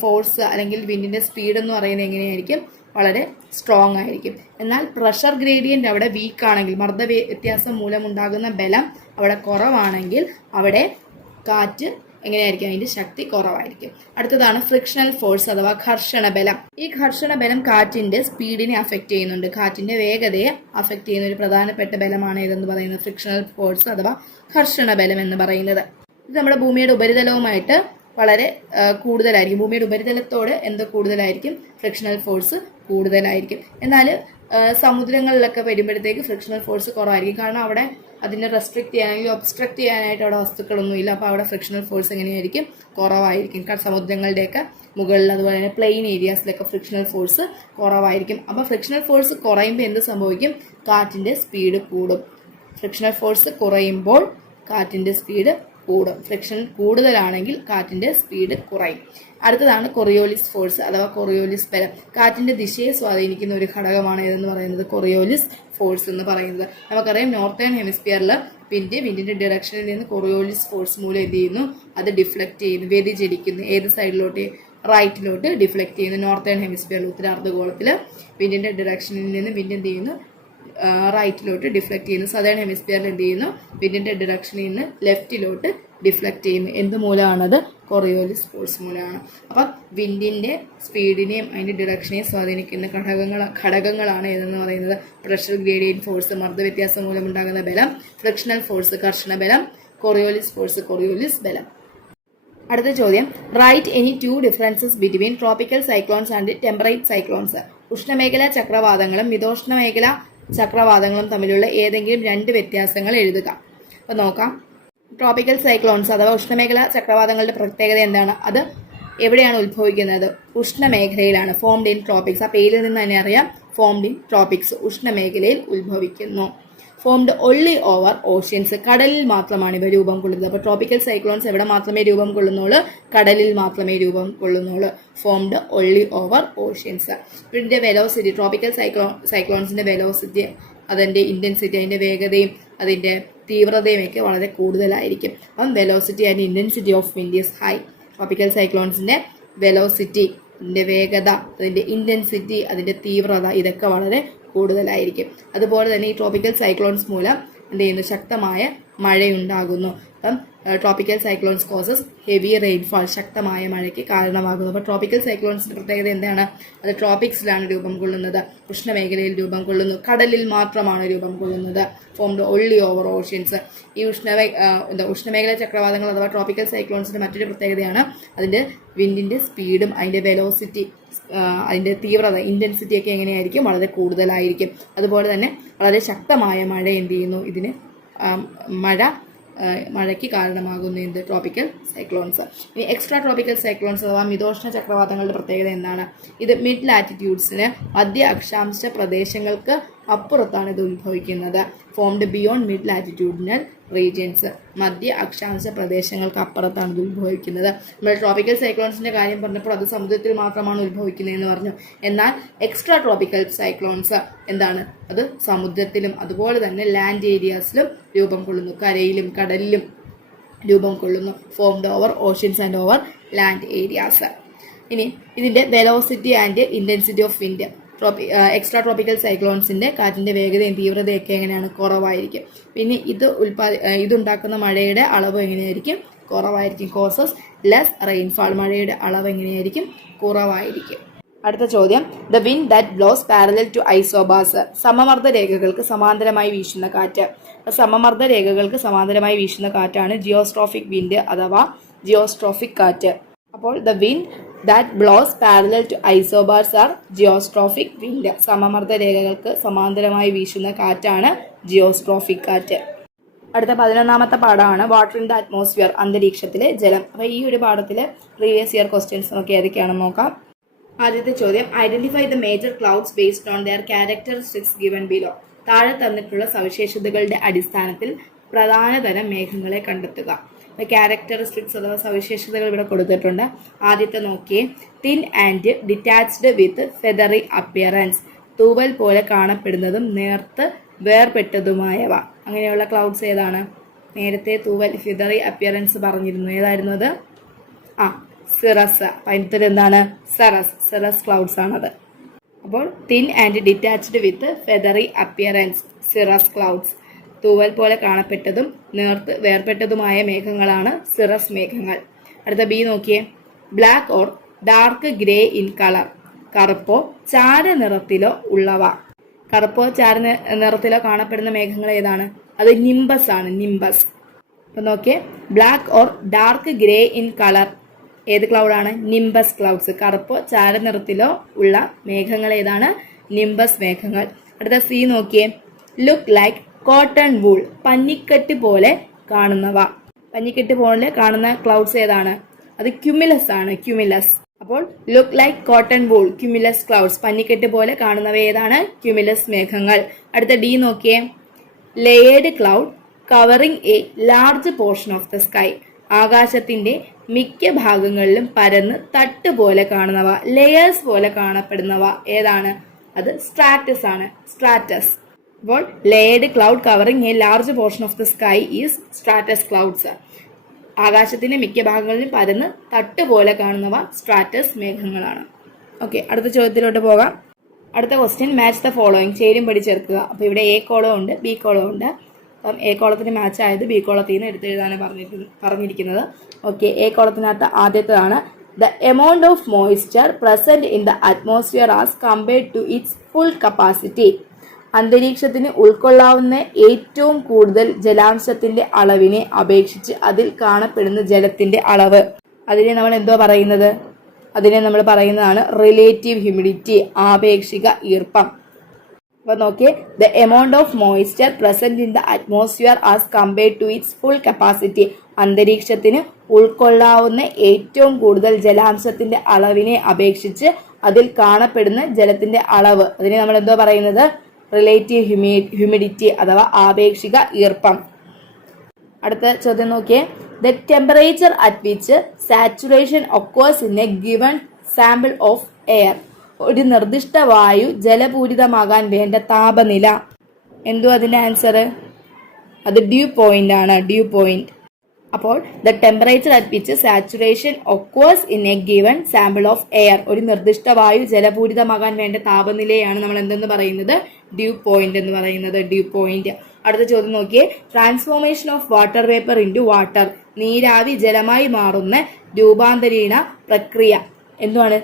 ഫോഴ്സ് അല്ലെങ്കിൽ വിൻഡിന്റെ സ്പീഡ് എന്ന് പറയുന്നത് എങ്ങനെയായിരിക്കും? വളരെ സ്ട്രോങ് ആയിരിക്കും. എന്നാൽ പ്രഷർ ഗ്രേഡിയന്റ് അവിടെ വീക്ക് ആണെങ്കിൽ, മർദ്ദ വ്യത്യാസം മൂലമുണ്ടാകുന്ന ബലം അവിടെ കുറവാണെങ്കിൽ അവിടെ കാറ്റ് എങ്ങനെയായിരിക്കും? അതിന്റെ ശക്തി കുറവായിരിക്കും. അടുത്തതാണ് ഫ്രിക്ഷണൽ ഫോഴ്സ് അഥവാ ഘർഷണ ബലം. ഈ ഘർഷണ ബലം കാറ്റിന്റെ സ്പീഡിനെ അഫക്റ്റ് ചെയ്യുന്നുണ്ട്, കാറ്റിന്റെ വേഗതയെ അഫക്റ്റ് ചെയ്യുന്ന ഒരു പ്രധാനപ്പെട്ട ബലമാണ് ഇതെന്ന് പറയുന്നത് ഫ്രിക്ഷണൽ ഫോഴ്സ് അഥവാ ഘർഷണ ബലം എന്ന് പറയുന്നത്. ഇത് നമ്മുടെ ഭൂമിയുടെ ഉപരിതലവുമായിട്ട് വളരെ കൂടുതലായിരിക്കും. ഭൂമിയുടെ ഉപരിതലത്തോട് എന്ത് കൂടുതലായിരിക്കും? ഫ്രിക്ഷണൽ ഫോഴ്സ് കൂടുതലായിരിക്കും. എന്നാൽ സമുദ്രങ്ങളിലൊക്കെ വരുമ്പോഴത്തേക്ക് ഫ്രിക്ഷണൽ ഫോഴ്സ് കുറവായിരിക്കും. കാരണം അവിടെ അതിനെ റെസ്ട്രിക്ട് ചെയ്യാനായി ഒബ്സ്ട്രക്ട് ചെയ്യാനായിട്ട് അവിടെ വസ്തുക്കളൊന്നുമില്ല. അപ്പോൾ അവിടെ ഫ്രിക്ഷണൽ ഫോഴ്സ് എങ്ങനെയായിരിക്കും? കുറവായിരിക്കും. കാരണം സമുദ്രങ്ങളുടെയൊക്കെ മുകളിൽ അതുപോലെ തന്നെ പ്ലെയിൻ ഏരിയാസിലൊക്കെ ഫ്രിക്ഷണൽ ഫോഴ്സ് കുറവായിരിക്കും. അപ്പോൾ ഫ്രിക്ഷണൽ ഫോഴ്സ് കുറയുമ്പോൾ എന്ത് സംഭവിക്കും? കാറ്റിന്റെ സ്പീഡ് കൂടും. ഫ്രിക്ഷണൽ ഫോഴ്സ് കുറയുമ്പോൾ കാറ്റിന്റെ സ്പീഡ് കൂടും. ഫ്രിക്ഷൻ കൂടുതലാണെങ്കിൽ കാറ്റിന്റെ സ്പീഡ് കുറയും. അടുത്തതാണ് കൊറിയോലിസ് ഫോഴ്സ് അഥവാ കൊറിയോലിസ് ബലം. കാറ്റിന്റെ ദിശയെ സ്വാധീനിക്കുന്ന ഒരു ഘടകമാണ് ഇതെന്ന് പറയുന്നത് കൊറിയോലിസ് ഫോഴ്സ് എന്ന് പറയുന്നത്. നമുക്കറിയാം നോർത്തേൺ ഹെമിസ്ഫിയറിൽ വിൻഡിന്റെ ഡയറക്ഷനിൽ നിന്ന് കൊറിയോലിസ് ഫോഴ്സ് മൂലം എന്ത് ചെയ്യുന്നു? അത് ഡിഫ്ലക്ട് ചെയ്യുന്നു, വ്യതിചലിക്കുന്നു. ഏത് സൈഡിലോട്ട്? റൈറ്റിലോട്ട് ഡിഫ്ലക്ട് ചെയ്യുന്നു. നോർത്തേൺ ഹെമിസ്ഫിയറിൽ ഉത്തരാർദ്ധഗോളത്തിൽ വിൻഡിന്റെ ഡയറക്ഷനിൽ നിന്ന് വിൻഡ് എന്ത് ചെയ്യുന്നു? റൈറ്റിലോട്ട് ഡിഫ്ലക്ട് ചെയ്യുന്നു. സദേൺ ഹെമിസ്ഫിയറിൽ എന്ത് ചെയ്യുന്നു? വിൻഡിന്റെ ഡയറക്ഷനിൽ നിന്ന് ലെഫ്റ്റിലോട്ട് ഡിഫ്ലക്ട് ചെയ്യുന്നു. എന്ത് മൂലമാണത്? കൊറിയോലിസ് ഫോഴ്സ് മൂലമാണ്. അപ്പം വിൻഡിന്റെ സ്പീഡിനെയും അതിന്റെ ഡയറക്ഷനെയും സ്വാധീനിക്കുന്ന ഘടകങ്ങളാണ് ഇതെന്ന് പറയുന്നത് പ്രഷർ ഗ്രേഡിയന്റ് ഫോഴ്സ്, മർദ്ദ വ്യത്യാസം മൂലമുണ്ടാകുന്ന ബലം, ഫ്രിക്ഷണൽ ഫോഴ്സ് ഘർഷണ ബലം, കൊറിയോലിസ് ഫോഴ്സ് കൊറിയോലിസ് ബലം. അടുത്ത ചോദ്യം, write any 2 differences between tropical cyclones and temperate cyclones. ഉഷ്ണമേഖലാ ചക്രവാതങ്ങളും മിതോഷ്ണമേഖലാ ചക്രവാതങ്ങളും തമ്മിലുള്ള ഏതെങ്കിലും 2 വ്യത്യാസങ്ങൾ എഴുതുക. അപ്പൊ നോക്കാം. ട്രോപ്പിക്കൽ സൈക്ലോൺസ് അഥവാ ഉഷ്ണമേഖലാ ചക്രവാതങ്ങളുടെ പ്രത്യേകത എന്താണ്? അത് എവിടെയാണ് ഉത്ഭവിക്കുന്നത്? ഉഷ്ണമേഖലയിലാണ്. Formed in tropics. ആ പേരിൽ നിന്ന് തന്നെ അറിയാം, ഫോംഡ് ഇൻ ട്രോപ്പിക്സ്, ഉഷ്ണമേഖലയിൽ ഉത്ഭവിക്കുന്നു. ഫോംഡ് ഒൺലി ഓവർ ഓഷ്യൻസ്, കടലിൽ മാത്രമാണ് ഇവ രൂപം കൊള്ളുന്നത്. അപ്പോൾ ട്രോപ്പിക്കൽ സൈക്ലോൺസ് എവിടെ മാത്രമേ രൂപം കൊള്ളുന്നുള്ളൂ? കടലിൽ മാത്രമേ രൂപം കൊള്ളുന്നുള്ളൂ. Formed only over oceans. ഇതിന്റെ വെലോസിറ്റി, ട്രോപ്പിക്കൽ സൈക്ലോൺസിന്റെ വെലോസിറ്റി, അതിന്റെ ഇന്റൻസിറ്റി, അതിന്റെ വേഗതയും അതിന്റെ തീവ്രതയും ഒക്കെ വളരെ കൂടുതലായിരിക്കും. അപ്പം velocity and intensity of wind is high. Tropical സൈക്ലോൺസിന്റെ വെലോസിറ്റി, അതിന്റെ വേഗത, അതിന്റെ ഇന്റൻസിറ്റി, അതിന്റെ തീവ്രത ഇതൊക്കെ വളരെ കൂടുതലായിരിക്കും. അതുപോലെ തന്നെ ഈ ട്രോപ്പിക്കൽ സൈക്ലോൺസ് മൂലം എന്ത് ചെയ്യുന്നു? ശക്തമായ മഴയുണ്ടാകുന്നു. അപ്പം tropical cyclones causes heavy rainfall, ശക്തമായ മഴയ്ക്ക് കാരണമാകുന്നു. അപ്പോൾ ട്രോപ്പിക്കൽ സൈക്ലോൺസിന്റെ പ്രത്യേകത എന്താണ്? അത് ട്രോപ്പിക്സിലാണ് രൂപം കൊള്ളുന്നത്, ഉഷ്ണമേഖലയിൽ രൂപം കൊള്ളുന്നു, കടലിൽ മാത്രമാണ് രൂപം കൊള്ളുന്നത്. Formed only over oceans. ഈ ഉഷ്ണമേഖല ചക്രവാതങ്ങൾ അഥവാ ട്രോപ്പിക്കൽ സൈക്ലോൺസിന്റെ മറ്റൊരു പ്രത്യേകതയാണ് അതിന്റെ വിൻഡിന്റെ സ്പീഡും അതിന്റെ വെലോസിറ്റി, അതിന്റെ തീവ്രത, ഇന്റൻസിറ്റി ഒക്കെ എങ്ങനെയായിരിക്കും? വളരെ കൂടുതലായിരിക്കും. അതുപോലെ തന്നെ വളരെ ശക്തമായ മഴ എന്ത് ചെയ്യുന്നു? ഇതിന് മഴയ്ക്ക് കാരണമാകുന്നു എന്ത്? Tropical cyclones. ഇനി എക്സ്ട്രാ ട്രോപ്പിക്കൽ സൈക്ലോൺസ് അഥവാ മിതോഷ്ണ ചക്രവാതങ്ങളുടെ പ്രത്യേകത എന്താണ്? ഇത് മിഡ് ലാറ്റിറ്റ്യൂഡ്സിന്, മധ്യ അക്ഷാംശ പ്രദേശങ്ങൾക്ക് അപ്പുറത്താണ് ഇത് ഉത്ഭവിക്കുന്നത്. Formed beyond mid latitudinal regions, മധ്യ അക്ഷാംശ പ്രദേശങ്ങൾക്ക് അപ്പുറത്താണ് ഇത് ഉത്ഭവിക്കുന്നത്. നമ്മൾ ട്രോപ്പിക്കൽ സൈക്ലോൺസിന്റെ കാര്യം പറഞ്ഞപ്പോൾ അത് സമുദ്രത്തിൽ മാത്രമാണ് ഉത്ഭവിക്കുന്നതെന്ന് പറഞ്ഞു. എന്നാൽ എക്സ്ട്രാ ട്രോപ്പിക്കൽ സൈക്ലോൺസ് എന്താണ്? അത് സമുദ്രത്തിലും അതുപോലെ തന്നെ ലാൻഡ് ഏരിയാസിലും രൂപം കൊള്ളുന്നു, കരയിലും കടലിലും രൂപം കൊള്ളുന്നു. Formed over oceans and over land areas. ഇനി ഇതിന്റെ velocity and intensity of wind. Extra tropical സൈക്ലോൺസിന്റെ കാറ്റിന്റെ വേഗതയും തീവ്രതയൊക്കെ എങ്ങനെയാണ്? കുറവായിരിക്കും. പിന്നെ ഇതുണ്ടാക്കുന്ന മഴയുടെ അളവ് എങ്ങനെയായിരിക്കും? കുറവായിരിക്കും. കോസസ് ലെസ് റെയിൻഫാൾ, മഴയുടെ അളവ് എങ്ങനെയായിരിക്കും? കുറവായിരിക്കും. അടുത്ത ചോദ്യം, the wind that blows parallel to isobars. സമമർദ്ദ രേഖകൾക്ക് സമാന്തരമായി വീശുന്ന കാറ്റ്. സമമർദ്ദ രേഖകൾക്ക് സമാന്തരമായി വീശുന്ന കാറ്റാണ് ജിയോസ്ട്രോഫിക് വിൻഡ് അഥവാ ജിയോസ്ട്രോഫിക് കാറ്റ്. അപ്പോൾ the wind that blows parallel to isobars are geostrophic wind. സമമർദ്ദ രേഖകൾക്ക് സമാന്തരമായി വീശുന്ന കാറ്റാണ് ജിയോസ്ട്രോഫിക് കാറ്റ്. അടുത്ത 11ാമത്തെ പാഠമാണ് വാട്ടർ ഇൻ ദ അറ്റ്മോസ്ഫിയർ, അന്തരീക്ഷത്തിലെ ജലം. അപ്പോൾ ഈ ഒരു പാഠത്തിലെ പ്രീവിയസ് ഇയർ ക്വസ്റ്റ്യൻസ് നമുക്ക് ഏതൊക്കെയാണെന്ന് നോക്കാം. ആദ്യത്തെ ചോദ്യം, identify the major clouds based on their characteristics given below. താഴെ തന്നിട്ടുള്ള സവിശേഷതകളുടെ അടിസ്ഥാനത്തിൽ പ്രധാന തരം മേഘങ്ങളെ കണ്ടെത്തുക. ക്യാരക്ടറിസ്റ്റിക്സ് അഥവാ സവിശേഷതകൾ ഇവിടെ കൊടുത്തിട്ടുണ്ട്. ആദ്യത്തെ നോക്കിയേ, thin and detached with feathery appearance, തൂവൽ പോലെ കാണപ്പെടുന്നതും നേർത്ത് വേർപെട്ടതുമായവ. അങ്ങനെയുള്ള ക്ലൗഡ്സ് ഏതാണ്? നേരത്തെ തൂവൽ ഫിദറി അപ്പിയറൻസ് പറഞ്ഞിരുന്നു. ഏതായിരുന്നു അത്? സിറസ്. അതിൻ്റെ എന്താണ്? സിറസ് ക്ലൗഡ്സ് ആണത്. അപ്പോൾ thin and detached with feathery appearance cirrus clouds. തൂവൽ പോലെ കാണപ്പെട്ടതും നേർത്ത് വേർപെട്ടതുമായ മേഘങ്ങളാണ് സിറസ് മേഘങ്ങൾ. അടുത്ത ബി നോക്കിയേ. Black or dark grey in colour. കറുപ്പോ ചാര നിറത്തിലോ ഉള്ളവ. കറുപ്പോ ചാര നിറത്തിലോ കാണപ്പെടുന്ന മേഘങ്ങൾ ഏതാണ്? അത് നിംബസ് ആണ്. നിംബസ്. അപ്പൊ നോക്കിയേ, black or dark grey in colour ഏത് ക്ലൗഡാണ്? Nimbus clouds. കറുപ്പോ ചാര നിറത്തിലോ ഉള്ള മേഘങ്ങൾ ഏതാണ്? നിംബസ് മേഘങ്ങൾ. അടുത്ത സി നോക്കിയേ. Look like cotton wool. പഞ്ഞിക്കെട്ട് പോലെ കാണുന്നവ. പഞ്ഞിക്കെട്ട് പോലെ കാണുന്ന ക്ലൗഡ്സ് ഏതാണ്? അത് ക്യുമിലസ് ആണ്. ക്യുമിലസ്. അപ്പോൾ look like cotton wool, cumulus clouds. പഞ്ഞിക്കെട്ട് പോലെ കാണുന്നവ ഏതാണ്? ക്യുമിലസ് മേഘങ്ങൾ. അടുത്ത ഡി നോക്കിയേ. Layered cloud covering a large portion of the sky. ആകാശത്തിന്റെ മിക്ക ഭാഗങ്ങളിലും പരന്ന് തട്ട് പോലെ കാണുന്നവ, ലെയേഴ്സ് പോലെ കാണപ്പെടുന്നവ ഏതാണ്? അത് സ്ട്രാറ്റസ് ആണ്. സ്ട്രാറ്റസ്. അപ്പോൾ layered cloud covering a large portion of the sky is Stratus clouds. ആകാശത്തിന്റെ മിക്ക ഭാഗങ്ങളിലും പരന്ന് തട്ട് പോലെ കാണുന്നവ സ്ട്രാറ്റസ് മേഘങ്ങളാണ്. ഓക്കെ, അടുത്ത ചോദ്യത്തിലോട്ട് പോകാം. അടുത്ത ക്വസ്റ്റ്യൻ, മാച്ച് ദ ഫോളോയിങ്. ചേരുംപടി ചേർക്കുക. അപ്പോൾ ഇവിടെ എ കോളം ഉണ്ട്, ബി കോളം ഉണ്ട്. അപ്പം എ കോളത്തിന് മാച്ച് ആയത് ബി കോളത്തിൽ നിന്ന് എടുത്തെഴുതാനാണ് പറഞ്ഞിരിക്കുന്നത്. ഓക്കെ, എ കോളത്തിനകത്ത് ആദ്യത്തേതാണ് the amount of moisture present in the atmosphere as compared to its full capacity. അന്തരീക്ഷത്തിന് ഉൾക്കൊള്ളാവുന്ന ഏറ്റവും കൂടുതൽ ജലാംശത്തിന്റെ അളവിനെ അപേക്ഷിച്ച് അതിൽ കാണപ്പെടുന്ന ജലത്തിന്റെ അളവ്. അതിനെ നമ്മൾ എന്തോ പറയുന്നത്? അതിനെ നമ്മൾ പറയുന്നതാണ് റിലേറ്റീവ് ഹ്യൂമിഡിറ്റി, ആപേക്ഷിക ഈർപ്പം. അപ്പൊ നോക്കിയേ, the amount of moisture present in the atmosphere as compared to its full capacity. അന്തരീക്ഷത്തിന് ഉൾക്കൊള്ളാവുന്ന ഏറ്റവും കൂടുതൽ ജലാംശത്തിന്റെ അളവിനെ അപേക്ഷിച്ച് അതിൽ കാണപ്പെടുന്ന ജലത്തിന്റെ അളവ്. അതിനെ നമ്മൾ എന്തോ പറയുന്നത്? റിലേറ്റീവ് ഹ്യൂമിഡിറ്റി അഥവാ ആപേക്ഷിക ഈർപ്പം. അടുത്ത ചോദ്യം നോക്കിയേ. The temperature at which saturation occurs in a given sample of air. ഒരു നിർദ്ദിഷ്ട വായു ജലപൂരിതമാകാൻ വേണ്ട താപനില. എന്തോ അതിന്റെ ആൻസർ? അത് ഡ്യൂ പോയിന്റ് ആണ്. Dew point. അപ്പോൾ the temperature at which saturation occurs in a given sample of air. ഒരു നിർദ്ദിഷ്ട വായു ജലപൂരിതമാകാൻ വേണ്ട താപനിലയാണ് നമ്മൾ എന്തെന്ന് പറയുന്നത്? ഡ്യൂ പോയിന്റ് എന്ന് പറയുന്നത്. Due point. അടുത്ത ചോദ്യം നോക്കിയേ. Transformation of water vapour into water. നീരാവി ജലമായി മാറുന്ന രൂപാന്തരീണ പ്രക്രിയ എന്തുവാണ്?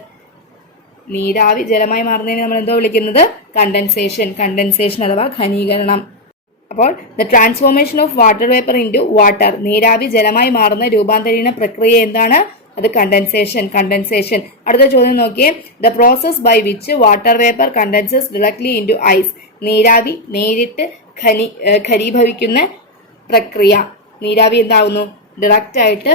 നീരാവി ജലമായി മാറുന്നതിന് നമ്മൾ എന്തോ വിളിക്കുന്നത്? കണ്ടൻസേഷൻ. കണ്ടൻസേഷൻ അഥവാ ഘനീകരണം. അപ്പോൾ the transformation of water vapour into water. നീരാവി ജലമായി മാറുന്ന രൂപാന്തരീണ പ്രക്രിയ എന്താണ്? അത് കണ്ടൻസേഷൻ. കണ്ടൻസേഷൻ. അടുത്ത ചോദ്യം നോക്കിയേ. The process by which water vapour condenses directly into ice. നീരാവി നേരിട്ട് ഘനീഭവിക്കുന്ന പ്രക്രിയ. നീരാവി എന്താവുന്നു? ഡയറക്റ്റ് ആയിട്ട്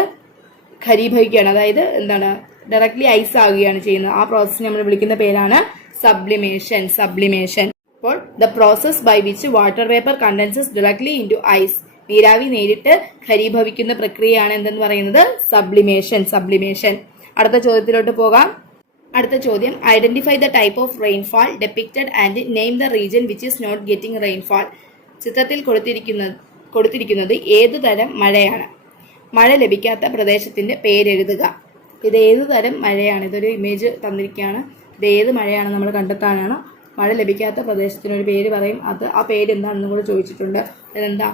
ഘനീഭവിക്കുകയാണ്. അതായത് എന്താണ്? ഡയറക്ട്ലി ഐസ് ആവുകയാണ് ചെയ്യുന്നത്. ആ പ്രോസസ്സിനെ നമ്മൾ വിളിക്കുന്ന പേരാണ് സബ്ലിമേഷൻ. സബ്ലിമേഷൻ. അപ്പോൾ the process by which water vapour condenses directly into ice. നീരാവി നേരിട്ട് ഘനീഭവിക്കുന്ന പ്രക്രിയയാണ് എന്തെന്ന് പറയുന്നത്? സബ്ലിമേഷൻ. സബ്ലിമേഷൻ. അടുത്ത ചോദ്യത്തിലോട്ട് പോകാം. അടുത്ത ചോദ്യം, identify the type of rainfall depicted and name the region which is not getting rainfall. ചിത്രത്തിൽ കൊടുത്തിരിക്കുന്നത് ഏതു തരം മഴയാണ്? മഴ ലഭിക്കാത്ത പ്രദേശത്തിന്റെ പേരെഴുതുക. ഇത് ഏതു തരം മഴയാണ്? ഇതൊരു ഇമേജ് തന്നിരിക്കുകയാണ്. ഇത് ഏത് മഴയാണ് നമ്മൾ കണ്ടെത്താനാണ്. മഴ ലഭിക്കാത്ത പ്രദേശത്തിനൊരു പേര് പറയും. ആ പേര് എന്താണെന്നും കൂടെ ചോദിച്ചിട്ടുണ്ട്. അതെന്താ?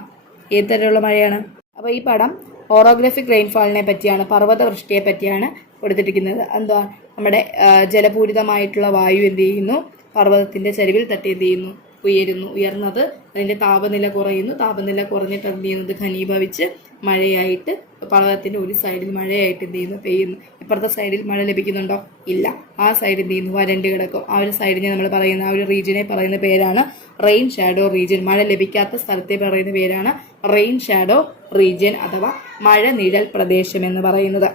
ഏത് തരമുള്ള മഴയാണ്? അപ്പോൾ ഈ പടം ഓറോഗ്രാഫിക് റെയിൻഫാളിനെ പറ്റിയാണ്, പർവ്വതവൃഷ്ടിയെ പറ്റിയാണ് കൊടുത്തിരിക്കുന്നത്. എന്താ? നമ്മുടെ ജലപൂരിതമായിട്ടുള്ള വായു എന്ത് ചെയ്യുന്നു? പർവ്വതത്തിന്റെ ചരിവിൽ തട്ടി എന്ത് ചെയ്യുന്നു? ഉയർന്നത് അതിന്റെ താപനില കുറയുന്നു. താപനില കുറഞ്ഞിട്ട് എന്ത് ചെയ്യുന്നത്? ഘനീഭവിച്ച് മഴയായിട്ട് പർവ്വതത്തിന്റെ ഒരു സൈഡിൽ മഴയായിട്ട് എന്ത് ചെയ്യുന്നു? പെയ്യുന്നു. ഇപ്പുറത്തെ സൈഡിൽ മഴ ലഭിക്കുന്നുണ്ടോ? ഇല്ല. ആ സൈഡ് എന്ത് ചെയ്യുന്നു? വരണ്ട് കിടക്കും. ആ ഒരു സൈഡിനെ നമ്മൾ പറയുന്ന ആ ഒരു റീജിയനെ പറയുന്ന പേരാണ് റെയിൻ ഷാഡോ റീജിയൻ. മഴ ലഭിക്കാത്ത സ്ഥലത്തെ പറയുന്ന പേരാണ് റെയിൻ ഷാഡോ റീജിയൻ അഥവാ മഴനിഴൽ പ്രദേശം എന്ന് പറയുന്നത്.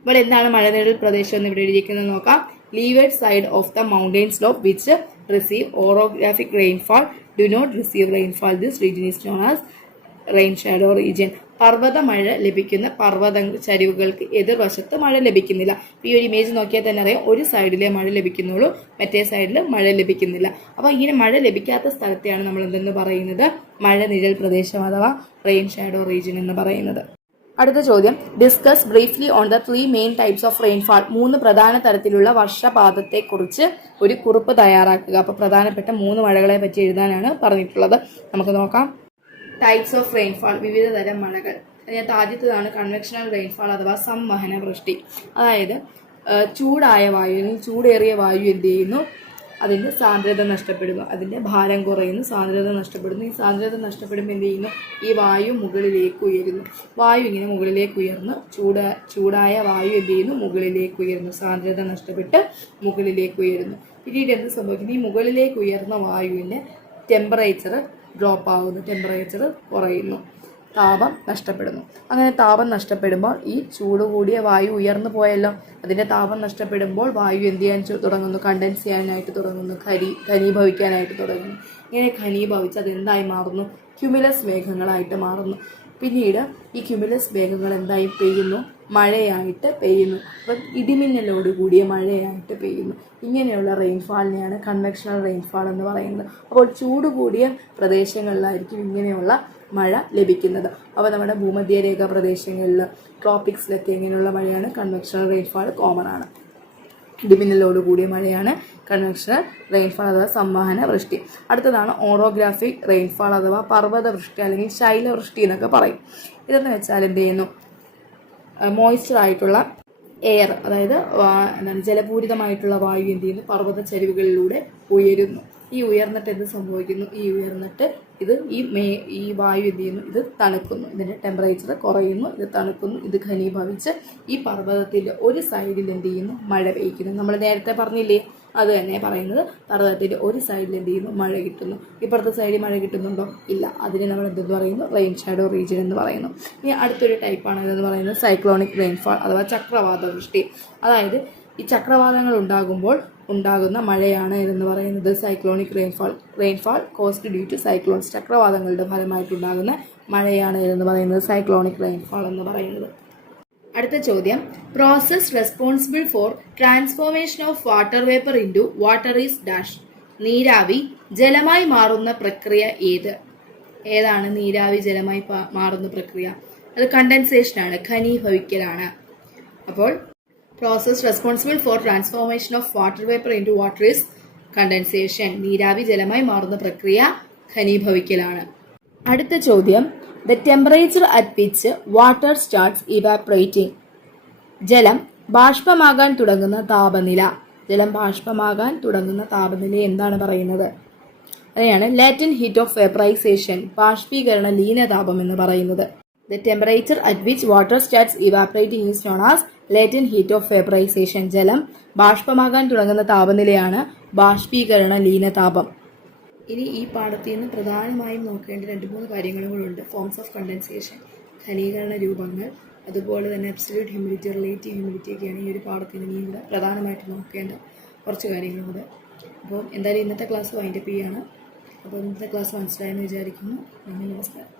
അപ്പോൾ എന്താണ് മഴനിഴൽ പ്രദേശം എന്ന് ഇവിടെ എഴുതിയിരിക്കുന്നത് നോക്കാം. Leeward side of the mountain slope which receive orographic rainfall do not receive rainfall. This region is known as rain shadow region. പർവ്വത മഴ ലഭിക്കുന്ന പർവ്വത ചരിവുകൾക്ക് എതിർവശത്ത് മഴ ലഭിക്കുന്നില്ല. ഈ ഒരു ഇമേജ് നോക്കിയാൽ തന്നെ അറിയാം, ഒരു സൈഡിലെ മഴ ലഭിക്കുന്നുള്ളൂ, മറ്റേ സൈഡിൽ മഴ ലഭിക്കുന്നില്ല. അപ്പോൾ ഇങ്ങനെ മഴ ലഭിക്കാത്ത സ്ഥലത്തെയാണ് നമ്മൾ എന്തെന്ന് പറയുന്നത്, മഴ നിഴൽ പ്രദേശം അഥവാ റെയിൻ ഷാഡോ റീജിയൻ എന്ന് പറയുന്നത്. അടുത്ത ചോദ്യം, discuss briefly on the 3 main types of rainfall. 3 പ്രധാന തരത്തിലുള്ള വർഷപാതത്തെക്കുറിച്ച് ഒരു കുറിപ്പ് തയ്യാറാക്കുക. അപ്പോൾ പ്രധാനപ്പെട്ട 3 മഴകളെ പറ്റി എഴുതാനാണ് പറഞ്ഞിട്ടുള്ളത്. നമുക്ക് നോക്കാം. ടൈപ്സ് ഓഫ് റെയിൻഫാൾ, വിവിധ തരം മഴകൾ. അതിനകത്ത് ആദ്യത്തേതാണ് കൺവെക്ഷണൽ റെയിൻഫാൾ അഥവാ സംവഹന വൃഷ്ടി. അതായത് ചൂടായ വായു അല്ലെങ്കിൽ ചൂടേറിയ വായു എന്ത് ചെയ്യുന്നു, അതിൻ്റെ സാന്ദ്രത നഷ്ടപ്പെടുന്നു, അതിൻ്റെ ഭാരം കുറയുന്നു, സാന്ദ്രത നഷ്ടപ്പെടുന്നു. ഈ സാന്ദ്രത നഷ്ടപ്പെടുമ്പോൾ എന്ത് ചെയ്യുന്നു, ഈ വായു മുകളിലേക്ക് ഉയരുന്നു. വായു ഇങ്ങനെ മുകളിലേക്ക് ഉയർന്ന് ചൂടായ വായു എന്ത് ചെയ്യുന്നു, മുകളിലേക്ക് ഉയരുന്നു, സാന്ദ്രത നഷ്ടപ്പെട്ട് മുകളിലേക്ക് ഉയരുന്നു. പിന്നീട് എന്ത് സംഭവിക്കുന്നു, ഈ മുകളിലേക്ക് ഉയർന്ന വായുവിൻ്റെ ടെമ്പറേച്ചർ ഡ്രോപ്പ് ആകുന്നു, ടെമ്പറേച്ചർ കുറയുന്നു, താപം നഷ്ടപ്പെടുന്നു. അങ്ങനെ താപം നഷ്ടപ്പെടുമ്പോൾ ഈ ചൂട് കൂടിയ വായു ഉയർന്നു പോയല്ലോ, അതിൻ്റെ താപം നഷ്ടപ്പെടുമ്പോൾ വായു എന്ത് ചെയ്യാൻ തുടങ്ങുന്നു, കണ്ടൻസ് ചെയ്യാനായിട്ട് തുടങ്ങുന്നു, ഘനീഭവിക്കാനായിട്ട് തുടങ്ങുന്നു. ഇങ്ങനെ ഘനീഭവിച്ച് അതെന്തായി മാറുന്നു, ക്യുമുലസ് മേഘങ്ങളായിട്ട് മാറുന്നു. പിന്നീട് ഈ ക്യുമുലസ് മേഘങ്ങൾ എന്തായി പെയ്യുന്നു, മഴയായിട്ട് പെയ്യുന്നു. അപ്പം ഇടിമിന്നലോട് കൂടിയ മഴയായിട്ട് പെയ്യുന്നു. ഇങ്ങനെയുള്ള റെയിൻഫാളിനെയാണ് കൺവെക്ഷണൽ റെയിൻഫാൾ എന്ന് പറയുന്നത്. അപ്പോൾ ചൂട് കൂടിയ പ്രദേശങ്ങളിലായിരിക്കും ഇങ്ങനെയുള്ള മഴ ലഭിക്കുന്നത്. അപ്പോൾ നമ്മുടെ ഭൂമധ്യരേഖ പ്രദേശങ്ങളിൽ, ട്രോപ്പിക്സിലൊക്കെ ഇങ്ങനെയുള്ള മഴയാണ് കൺവെക്ഷണൽ റെയിൻഫാൾ കോമൺ ആണ്. ഇടിമിന്നലോട് കൂടിയ മഴയാണ് കൺവെക്ഷണൽ റെയിൻഫാൾ അഥവാ സംവഹന വൃഷ്ടി. അടുത്തതാണ് ഓറോഗ്രാഫിക് റെയിൻഫാൾ അഥവാ പർവ്വത വൃഷ്ടി അല്ലെങ്കിൽ ശൈലവൃഷ്ടി എന്നൊക്കെ പറയും. ഇതെന്ന് വെച്ചാൽ എന്ത് ചെയ്യുന്നു, മോയ്സ്ചർ ആയിട്ടുള്ള എയർ, അതായത് ജലപൂരിതമായിട്ടുള്ള വായു എന്ത് ചെയ്യുന്നു, പർവ്വത ചരിവുകളിലൂടെ ഉയരുന്നു. ഈ ഉയർന്നിട്ട് എന്ത് സംഭവിക്കുന്നു, ഈ ഉയർന്നിട്ട് ഇത് ഈ വായു എന്ത് ചെയ്യുന്നു, ഇത് തണുക്കുന്നു, ഇതിൻ്റെ ടെമ്പറേച്ചർ കുറയുന്നു, ഇത് തണുക്കുന്നു, ഇത് ഘനീഭവിച്ച് ഈ പർവ്വതത്തിൻ്റെ ഒരു സൈഡിൽ എന്ത് ചെയ്യുന്നു, മഴ പെയ്യുന്നു. നമ്മൾ നേരത്തെ പറഞ്ഞില്ലേ, അത് തന്നെ പറയുന്നത്. പർവ്വതത്തിൻ്റെ ഒരു സൈഡിൽ എന്ത് ചെയ്യുന്നു, മഴ കിട്ടുന്നു. ഇപ്പുറത്തെ സൈഡിൽ മഴ കിട്ടുന്നുണ്ടോ, ഇല്ല. അതിനെ നമ്മൾ എന്തെന്ന് പറയുന്നു, റെയിൻ ഷാഡോ റീജിയൻ എന്ന് പറയുന്നു. ഇനി അടുത്തൊരു ടൈപ്പാണ് ഇതെന്ന് പറയുന്നത് സൈക്ലോണിക് റെയിൻഫാൾ അഥവാ ചക്രവാത വൃഷ്ടി. അതായത് ഈ ചക്രവാതങ്ങൾ ഉണ്ടാകുന്ന മഴയാണ് ഇതെന്ന് പറയുന്നത് cyclonic rainfall caused due to cyclones. ചക്രവാതങ്ങളുടെ ഫലമായിട്ടുണ്ടാകുന്ന മഴയാണ് ഇതെന്ന് പറയുന്നത് സൈക്ലോണിക് റെയിൻഫാൾ എന്ന് പറയുന്നത്. അടുത്ത ചോദ്യം, process responsible for transformation of water vapour into water is dash. നീരാവി ജലമായി മാറുന്ന പ്രക്രിയ ഏതാണ് നീരാവി ജലമായി മാറുന്ന പ്രക്രിയ? അത് കണ്ടൻസേഷൻ ആണ്, ഘനീഭവിക്കലാണ്. അപ്പോൾ process responsible for transformation of water vapour into water is condensation. നീരാവി ജലമായി മാറുന്ന പ്രക്രിയ ഘനീഭവിക്കലാണ്. അടുത്ത ചോദ്യം, the temperature at which water starts evaporating. ജലം ബാഷ്പമാകാൻ തുടങ്ങുന്ന താപനില. ജലം ബാഷ്പമാകാൻ തുടങ്ങുന്ന താപനില എന്താണ് പറയുന്നത്? അതിനെയാണ് ലാറ്റന്റ് ഹീറ്റ് ഓഫ് വേപ്പറൈസേഷൻ, ബാഷ്പീകരണ ലീനതാപം എന്ന് പറയുന്നത്. The temperature at which water starts evaporating is known as latent heat of vaporization. ജലം ബാഷ്പമാകാൻ തുടങ്ങുന്ന താപനിലയാണ് ബാഷ്പീകരണ ലീനതാപം. ഇനി ഈ പാഠത്തിൽ നിന്ന് പ്രധാനമായും നോക്കേണ്ട 2-3 കാര്യങ്ങളും കൂടെ. ഫോംസ് ഓഫ് കണ്ടൻസേഷൻ, ഘനീകരണ രൂപങ്ങൾ, അതുപോലെ തന്നെ അബ്സല്യൂട്ട് ഹ്യൂമിഡിറ്റി, റിലേറ്റീവ് ഹ്യൂമിഡിറ്റി ഒക്കെയാണ് ഈ ഒരു പാഠത്തിൽ ഇനിയും കൂടെ പ്രധാനമായിട്ട് നോക്കേണ്ട കുറച്ച് കാര്യങ്ങളും കൂടെ. അപ്പോൾ എന്തായാലും ഇന്നത്തെ ക്ലാസ് വൈൻഡപ്പ് ചെയ്യാണ്. അപ്പോൾ ഇന്നത്തെ ക്ലാസ് മനസ്സിലായെന്ന് വിചാരിക്കുന്നു. നന്ദി, നമസ്കാരം.